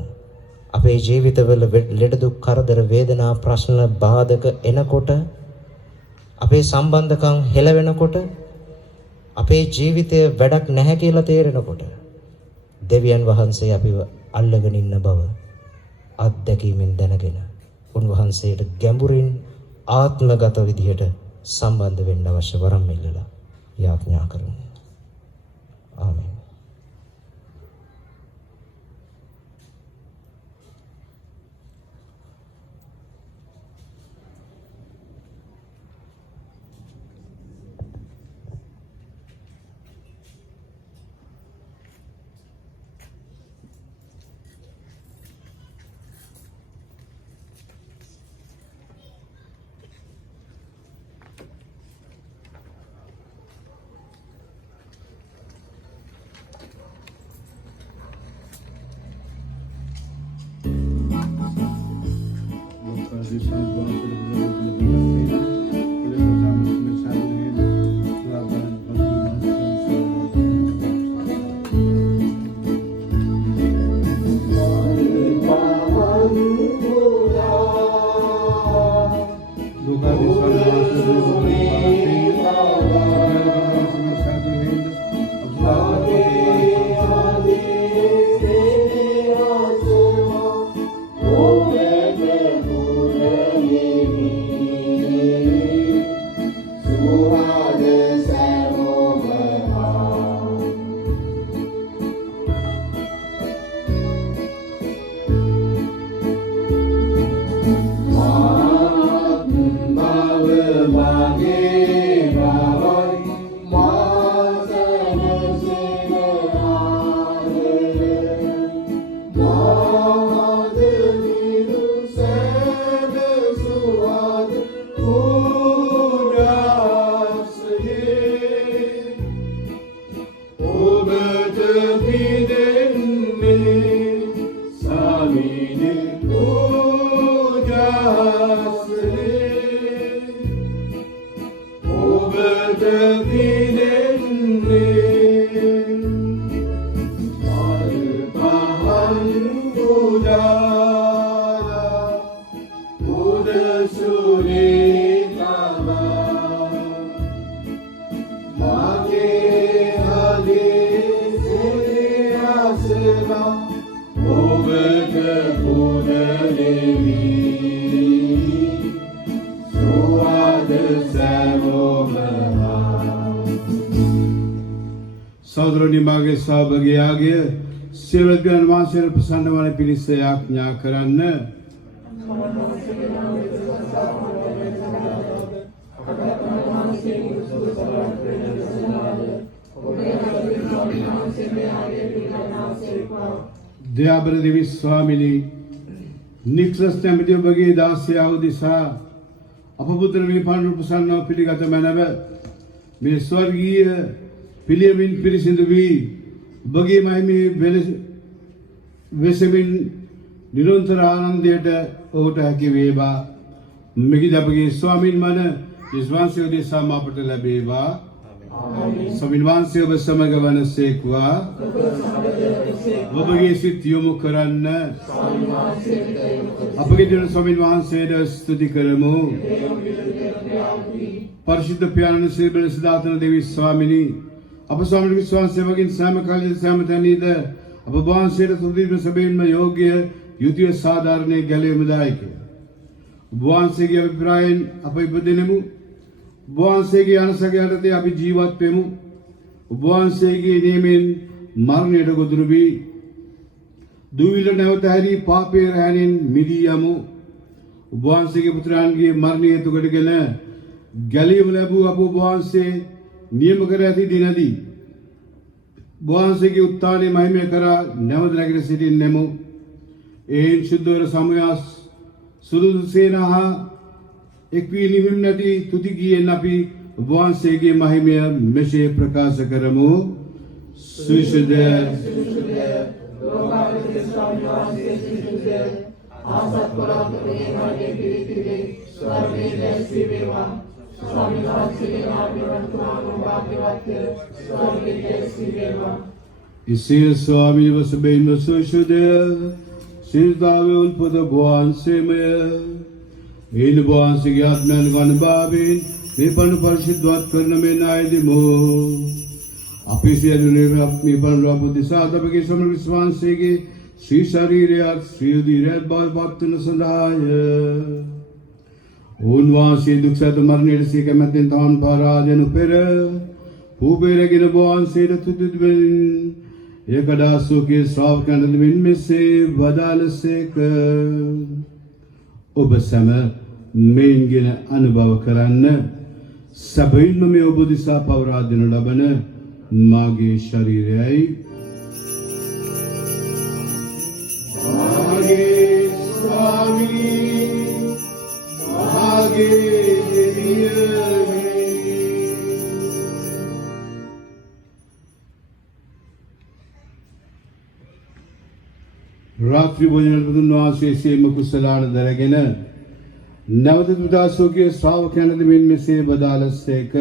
අපේ ජීවිතවල ලෙඩ දුක් කරදර වේදනා ප්‍රශ්න බාධක එනකොට, අපේ සම්බන්ධකම් හෙළවෙනකොට, අපේ ජීවිතය වැඩක් නැහැ කියලා තේරෙනකොට දෙවියන් වහන්සේ අපිව අල්ලගෙන ඉන්න බව අත්දැකීමෙන් දැනගෙන උන්වහන්සේට ගැඹුරින් ආත්මගත විදිහට සම්බන්ධ වෙන්න අවශ්‍ය වරම් ඉල්ලලා යාඥා කරමු. ආමෙන්. සහෝදරනි සහභාගීයාගේ සිල්වත්යන් වහන්සේට ප්‍රසන්න වන පිණිස යාඥා කරන්න. දයාබර දෙවි ස්වාමිනී නික්ලස් නැමැති ඔබගේ දාසයා උදෙසා අප පුත්‍ර මේ පඬුරු ප්‍රසන්නව පිළිගත මැනව මේ ස්වර්ගීය පිළියමින් පිරිසිදු වී ඔබගේ මහිමේ වෙසමින් නිරන්තර ආනන්දයට ඔහුට හැකි වේවා. මෙගිද අපගේ ස්වාමින් වන යේසුස් උදෙසා අපට ලැබේවා. ස්වාමින් වහන්සේ ඔබ සමග වනසේක්වා. ඔබගේ සිත යොමු කරන්න. අපගේ දින ස්වාමින් වහන්සේට ස්තුති කරමු. පරිශුද්ධ පියාණන් ශ්‍රී සිද්ධාර්ථ දේවී ස්වාමිනී අප ස්වාමීන් වහන්සේ වගින් සෑම කාලයක සෑම තැනීද අප වහන්සේට තුදින සැබවින්ම යෝග්‍ය යුතිය සාධාරණයේ ගැලවීමදායක. වහන්සේගේ අභිප්‍රායන් අප ඉපදෙනමු. වහන්සේගේ අනුසගය යටතේ අපි ජීවත් වෙමු. වහන්සේගේ නියමෙන් මරණයට ගොදුරු වී දුවිල නැවත හැරී පාපයේ රැණෙන් මිදී යමු. වහන්සේගේ පුත්‍රයන්ගේ මරණය හේතු කොටගෙන ගැලීම ලැබූ අප වහන්සේ නියම කර ඇති දිනදී වහන්සේගේ උත්ථානයේ මහිමය කරා නැවත නැගිට සිටින්නෙමු. එයින් සුද්ධවර සමයාස් සුදුසු සේනහා එක් වී නිවිම් නැති තුති ගියෙන් අපි වහන්සේගේ මහිමය මෙසේ ප්‍රකාශ කරමු. සුවිසුද්ධ ඉසිය ස්වාමී වසබෙන් සුවිසුද්ධ සිතාවේ උල්පත වහන්සේමය එයින් වහන්සේගේ ආත්මයන් ගණභාවයෙන් නිපන පරිශුද්ධවත් කරන මේ නායදෙමු. අපේ සියලු නිපන රාපදිසාද අපගේ සමන විශ්වාසයේ ශ්‍රී ශරීරයත් ශ්‍රී දිරත් බවපත් වන සඳහාය. උන්වහන්සේ දුක් සැප මරණයට සිය කැමැත්තෙන් තමන් පරාදෙනු පෙර පූපේරගෙන වහන්සේට තුතුදුවෙන් ඒකදාසෝකේ ශ්‍රාවකයන් දෙමින් මෙසේ වදාළසේක. ඔබ සැම මේන්ගෙන අනුභව කරන්න සැබවින්ම මේ ඔබ දිසා පවරා දෙනු ලබන මාගේ ශරීරයයි මාගේ ස්වාමී මාගේ දෙවියනි. රාත්‍රී භෝජන පුදුන් වාසයේ සීම කුසලාන දරගෙන නැවත දුදාසෝගේ ශ්‍රාවකයන් දෙමින් මෙසේ වදාළසේක.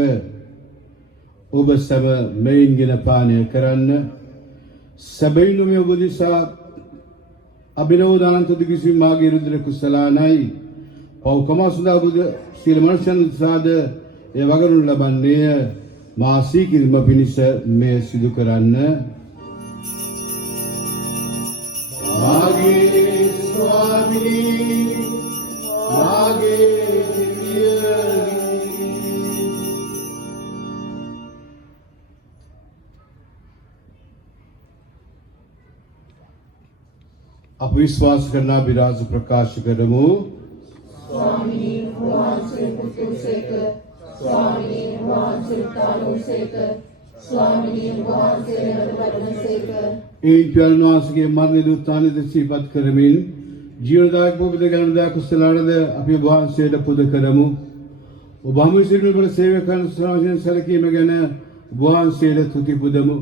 ඔබ සැම මෙයින්ගෙන පානය කරන්න සැබවින්ම මේ ඔබ දිසා අභිනව අනන්ත දිවිසි මාගේ රුධිර කුසලානයි පෞකම සුදා බුද සීල මනුෂ්‍යයන් සාද ඒ වගනු ලබන්නේ මා සීකිල්ම පිණිස මේ සිදු කරන්න. මාගේ ස්වාමී මාගේ දෙවියනි. අප විශ්වාස කරන අභිරහස ප්‍රකාශ කරමු. ස්වාමී වහන්සේ පුතුසේක ස්වාමී වහන්සේ තාලෝසේක ස්වාමී වහන්සේ නරබරණසේක. ඒ පියල්වාසගේ මරණ දුත්තානිද සිහිපත් කරමින් ජීවනදායක පොබිද ගැනදා කුසලානද අපි වහන්සේට පුද කරමු. ඔබ හමුසිරින් වල සේවය කරන ශ්‍රාවකයන් සැලකීම ගැන වහන්සේට තුති පුදමු.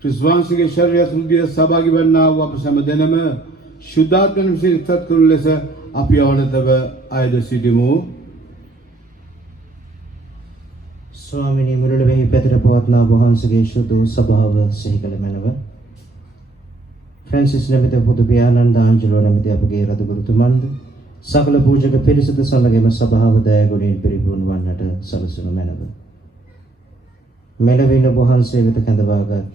ක්‍රිස්තුවන්සේගේ ශරීරය සුද්ධිය සහභාගී වන්නා වූ අප සෑම දෙනම ශුද්ධාත්මයෙන් විසිරිතත් කරන ලෙස අපි අවනතව අයද සිටිමු. ස්වාමිනී මුරළවෙහි පැතිර පවත්නා වහන්සේගේ ශුද්ධ වූ සභාව සිහි කළ මැනව. ෆ්‍රැන්සිස් නැමැති පුදු පියාණන් ආන්ජලෝ නැමැති අපගේ රදගුරුතුමන්ද සකල පූජක පිරිසද සමගම සභාව දයාගුණයෙන් පරිපූර්ණ වන්නට සලසනු මැනව. මෙලවින වහන්සේ වෙත කැඳවාගත්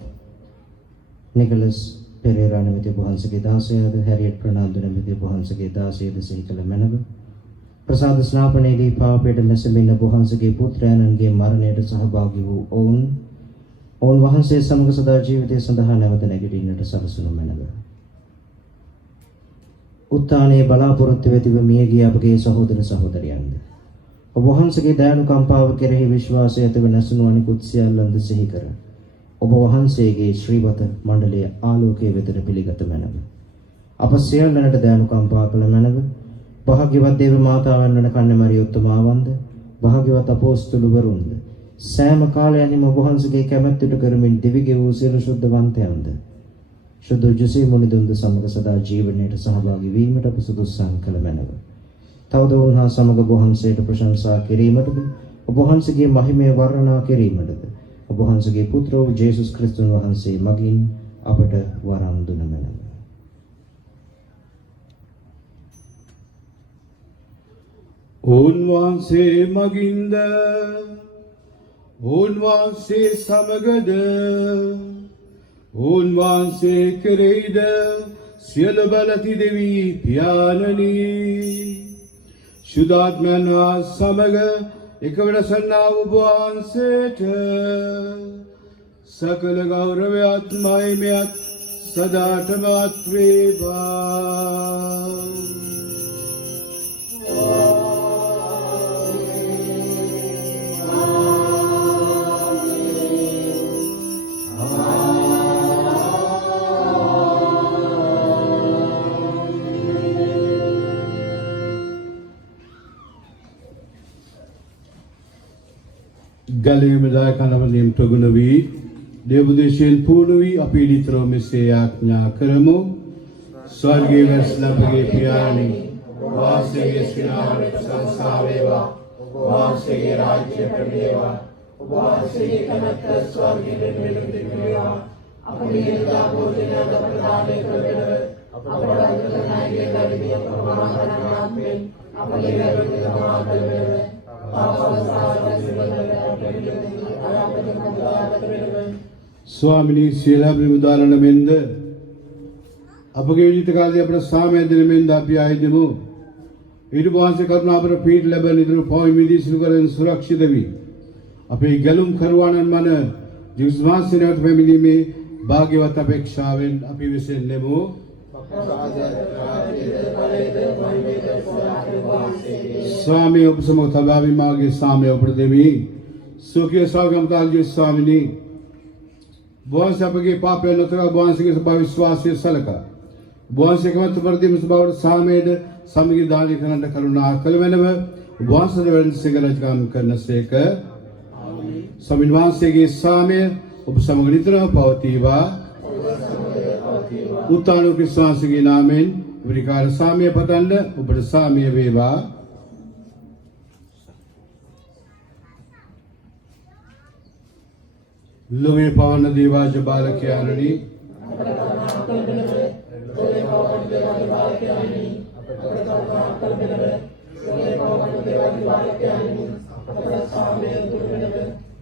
නිකලස් පෙරේරා නැමැති වහන්සේගේ 16ද හැරියට් ප්‍රනාන්දු නැමැති වහන්සේගේ 16ද සිහි කළ මැනව. ප්‍රසාද ස්නාපනයේදී පාපයට නැසෙමින් වහන්සේගේ පුත්‍රයන්ගේ මරණයට සහභාගී වූ ඔවුන් වහන්සේ සමග සදා ජීවිතය සඳහා නැවත නැගිටින්නට සලසනු මැනව. උත්ථානයේ බලාපොරොත්තු වෙතිව මියගිය අපගේ සහෝදර සහෝදරියන්ද ඔබ වහන්සේගේ දයානුකම්පාව කෙරෙහි විශ්වාසය ඇතිව නැසුණු අනිකුත් සියල්ලන්ද සිහි කර ඔබ වහන්සේගේ ශ්‍රීවත මණ්ඩලයේ ආලෝකයේ වෙතට පිළිගත මැනව. අප සියල්ලනට දයානුකම්පා කළ මැනව. භාග්‍යවත් දේව මාතාවන් වන කන්‍ය මරියොත්තමාවන්ද භාග්‍යවත් අපෝස්තලවරුන්ද සෑම කාලයන්හිම ඔබ වහන්සේගේ කැමැත්තට කරමින් දිවිගෙ වූ සියලු ශුද්ධවන්තයන්ද ශුද්ධ ජුසී මුනිදුන්ද සමග සදා ජීවනයට සහභාගී වීමට අප සුදුසුසන් කළ මැනව. තවද වුණා සමග ඔබ වහන්සේට ප්‍රශංසා කිරීමටද ඔබ වහන්සේගේ මහිමය වර්ණනා කිරීමටද ඔබ වහන්සේගේ පුත්‍ර වූ ජේසුස් ක්‍රිස්තුන් වහන්සේ මගින් අපට වරම් දුන මැනව. උන්වහන්සේ මගින්ද උන්වහන්සේ සමගද උන්වහන්සේ කෙරෙහිද සියලු බලති දෙවි පියාණනි ශුද්ධාත්මයන් සමග එකවර සන්නා වූ වහන්සේට සකල ගෞරවයත් මහිමයත් සදාටමත් වේවා. ගලේ මෙදාය කනවලින් ප්‍රගුණ වී දේවදේශයෙන් පූර්ණ වී අපි නිතරම මෙසේ යාඥා කරමු. ස්වර්ගයේ වැස්ලා අපගේ පියාණනි, වාසයේ සිනාවේ ප්‍රශංසා වේවා. වාසයේ රාජ්‍ය ප්‍රමේවා. වාසයේ කනත් ස්වර්ගයේ නිර්මිතේවා. අපේ දා භෝජන ප්‍රදානය කරගෙන අපරාධ කරනාගේ ලැබිය ප්‍රමාණාත්මෙන් අපේ වැරදි සමා කරගෙන ස්වාමිනී සියලු විමුදාලන මෙන්ද අපගේ ජීවිත කාලයේ අපට සාමය දෙන මෙන්ද අපි ආයදමු. ඊට පස්සේ කරුණා අපට පීඩ ලැබෙන ඉදිරි පොයි මිදී සිදු කරගෙන සුරක්ෂිත වී අපේ ගැලුම් කරවානන් මන ජීවිතවාසීනට පැමිණීමේ භාග්‍යවත් අපේක්ෂාවෙන් අපි විසෙන්නෙමු. ස්වාමී ඔබ සමග තබාවි මාගේ සාමය ඔබට දෙමි. සෝකිය සාගමතාල්ගේ ස්වාමිනී වහන්සේ අපගේ පාපයන් නොතර වහන්සේගේ සබා විශ්වාසය සලකා වහන්සේ කමත් ප්‍රතිම සබාවට සාමයේද සමගි දානය කරන්න කරුණා කළ වෙනව වහන්සේ වෙනසක රජකම් කරනසේක. ස්වාමීන් වහන්සේගේ සාමය ඔබ සමග නිතරම පවතිවා. උත්තාන ක්‍රිස්තුන්ගේ නාමයෙන් විකාර සාමය පතන්න ඔබට සාමය වේවා. ලෝකේ පවන දේවාජ බාලකයන්නි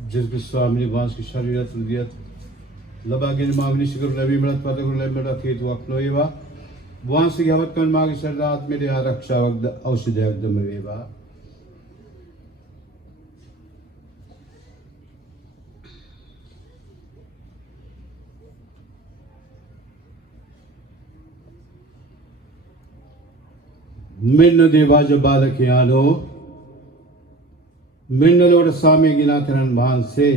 जिसके स्वामी वास की शरीरत हृदयत लबागिन मागनी शिकर लबी मरत पद गुरु लबी मरत हेतु अक्नोएवा वास की हवत कन मागे शरीरात मेरे आरक्षा वक्त औषधि एकदम वेवा. මෙන්න දේවාජ බාලකයානෝ මෙන්න ලෝට සාමයේ ගිනාතරන් වහන්සේ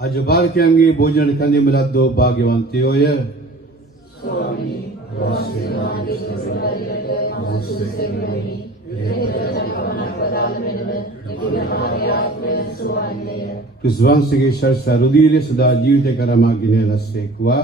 අජ බාලකයන්ගේ භෝජන කන්දේ මලද්දෝ භාග්‍යවන්තයෝය. ස්වාමී වහන්සේ මාගේ සසරයට මහසුසෙමි එහෙතරකමනක් වදාළ මෙන්න නිවිමාගේ ආත්මය සුවන්නේ. ක්‍රිස්තුන්ගේ ශරීර සරුදීලේ සදා ජීවිත කරමා ගිනලස්සේක්වා.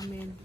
Amen.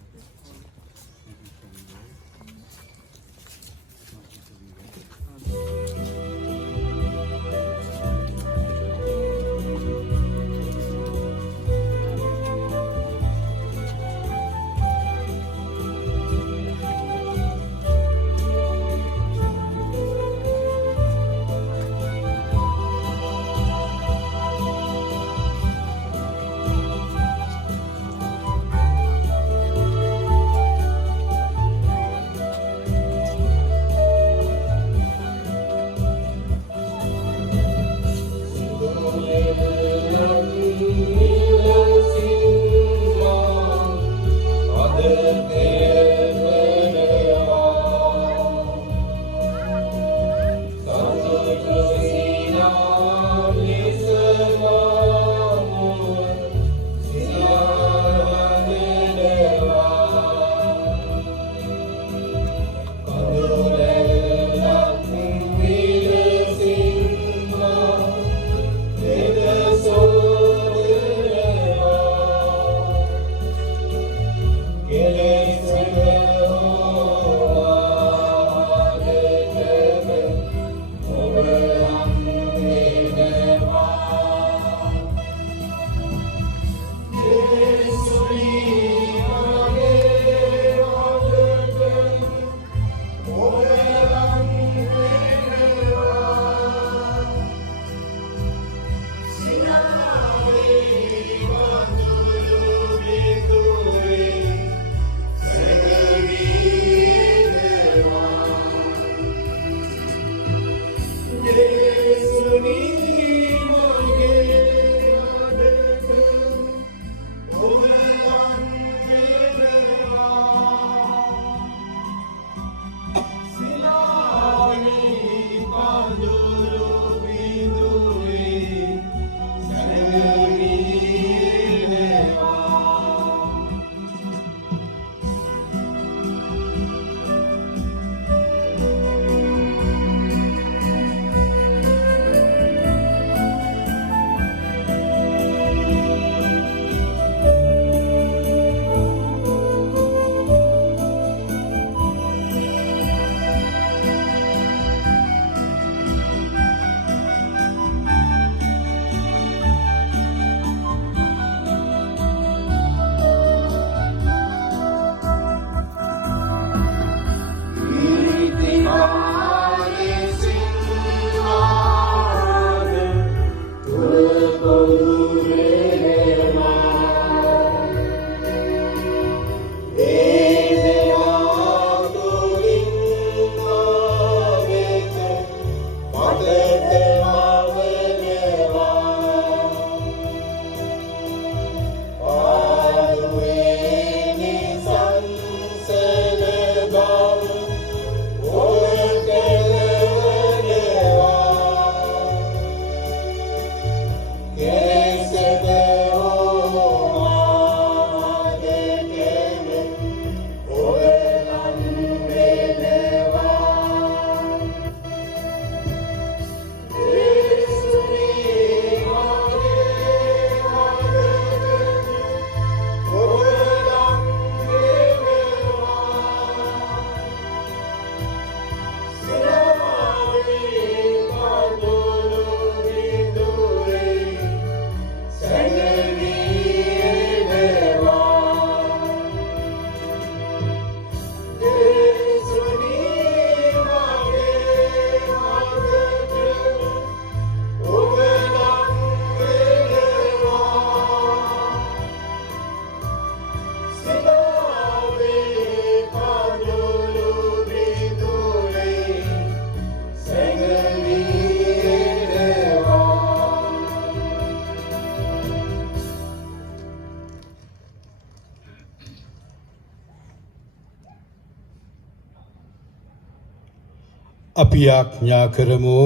අපි ආඥා කරමු.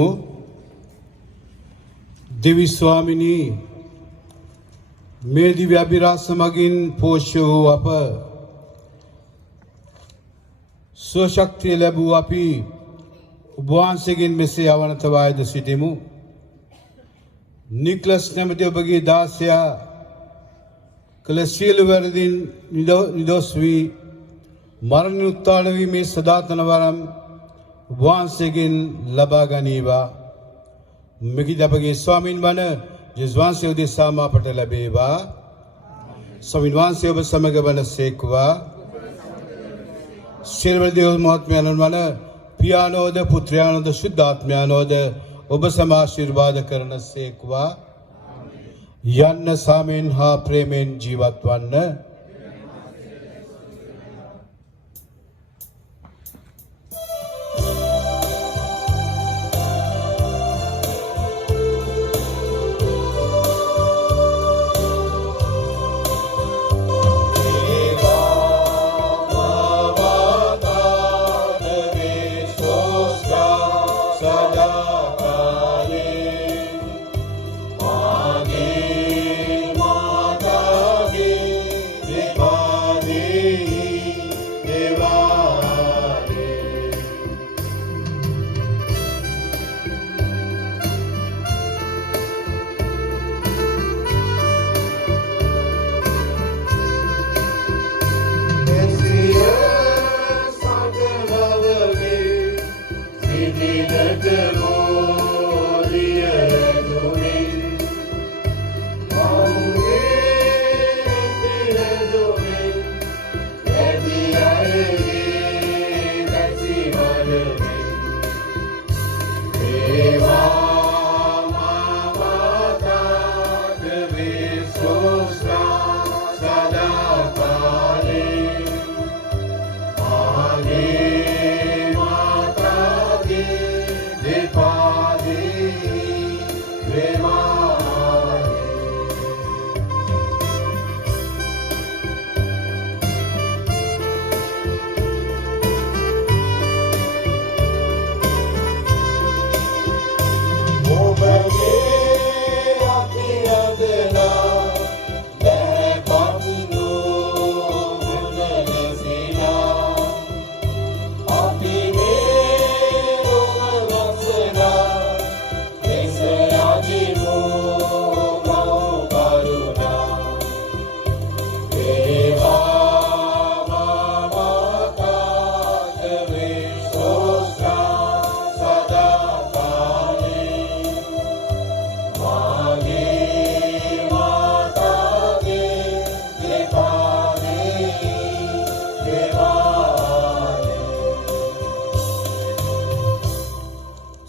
දෙවි ස්වාමිනී මේ දිව්‍ය අභිරහස මගින් පෝෂ්‍ය වූ අප ස්වශක්තිය ලැබූ අපි ඔබ වහන්සේගෙන් මෙසේ අවනතවායද සිටිමු. නික්ලස් නැමැති ඔබගේ දාසයා කළ සියලු වැරදින් නිදොස් වී මරණ උත්තාන වීමේ සදාතන වරම් ඔබ වහන්සේගෙන් ලබා ගනීවා. මෙකි අපගේ ස්වාමින් වන ජේසුස් වහන්සේ උදෙසා අපට ලැබේවා. ස්වාමින් වහන්සේ ඔබ සමග වනසේක්වා. සියලු දේව මහත්මයන්න් වන පියානෝද පුත්‍රයානෝද සුද්ධාත්මයානෝද ඔබ සම ආශිර්වාද කරන සේක්වා. යන්න සාමෙන් හා ප්‍රේමෙන් ජීවත් වන්න.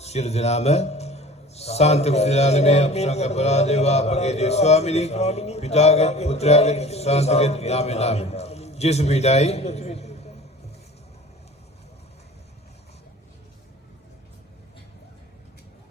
සියලු දෙනාම සාන්ත කුසලාලමේ අපසංග පරාදේවා අපගේ දේව ස්වාමිනී පිතාගේ පුත්‍රයාගේ සාන්තගේ නාමයෙන් ජේසු පිටයි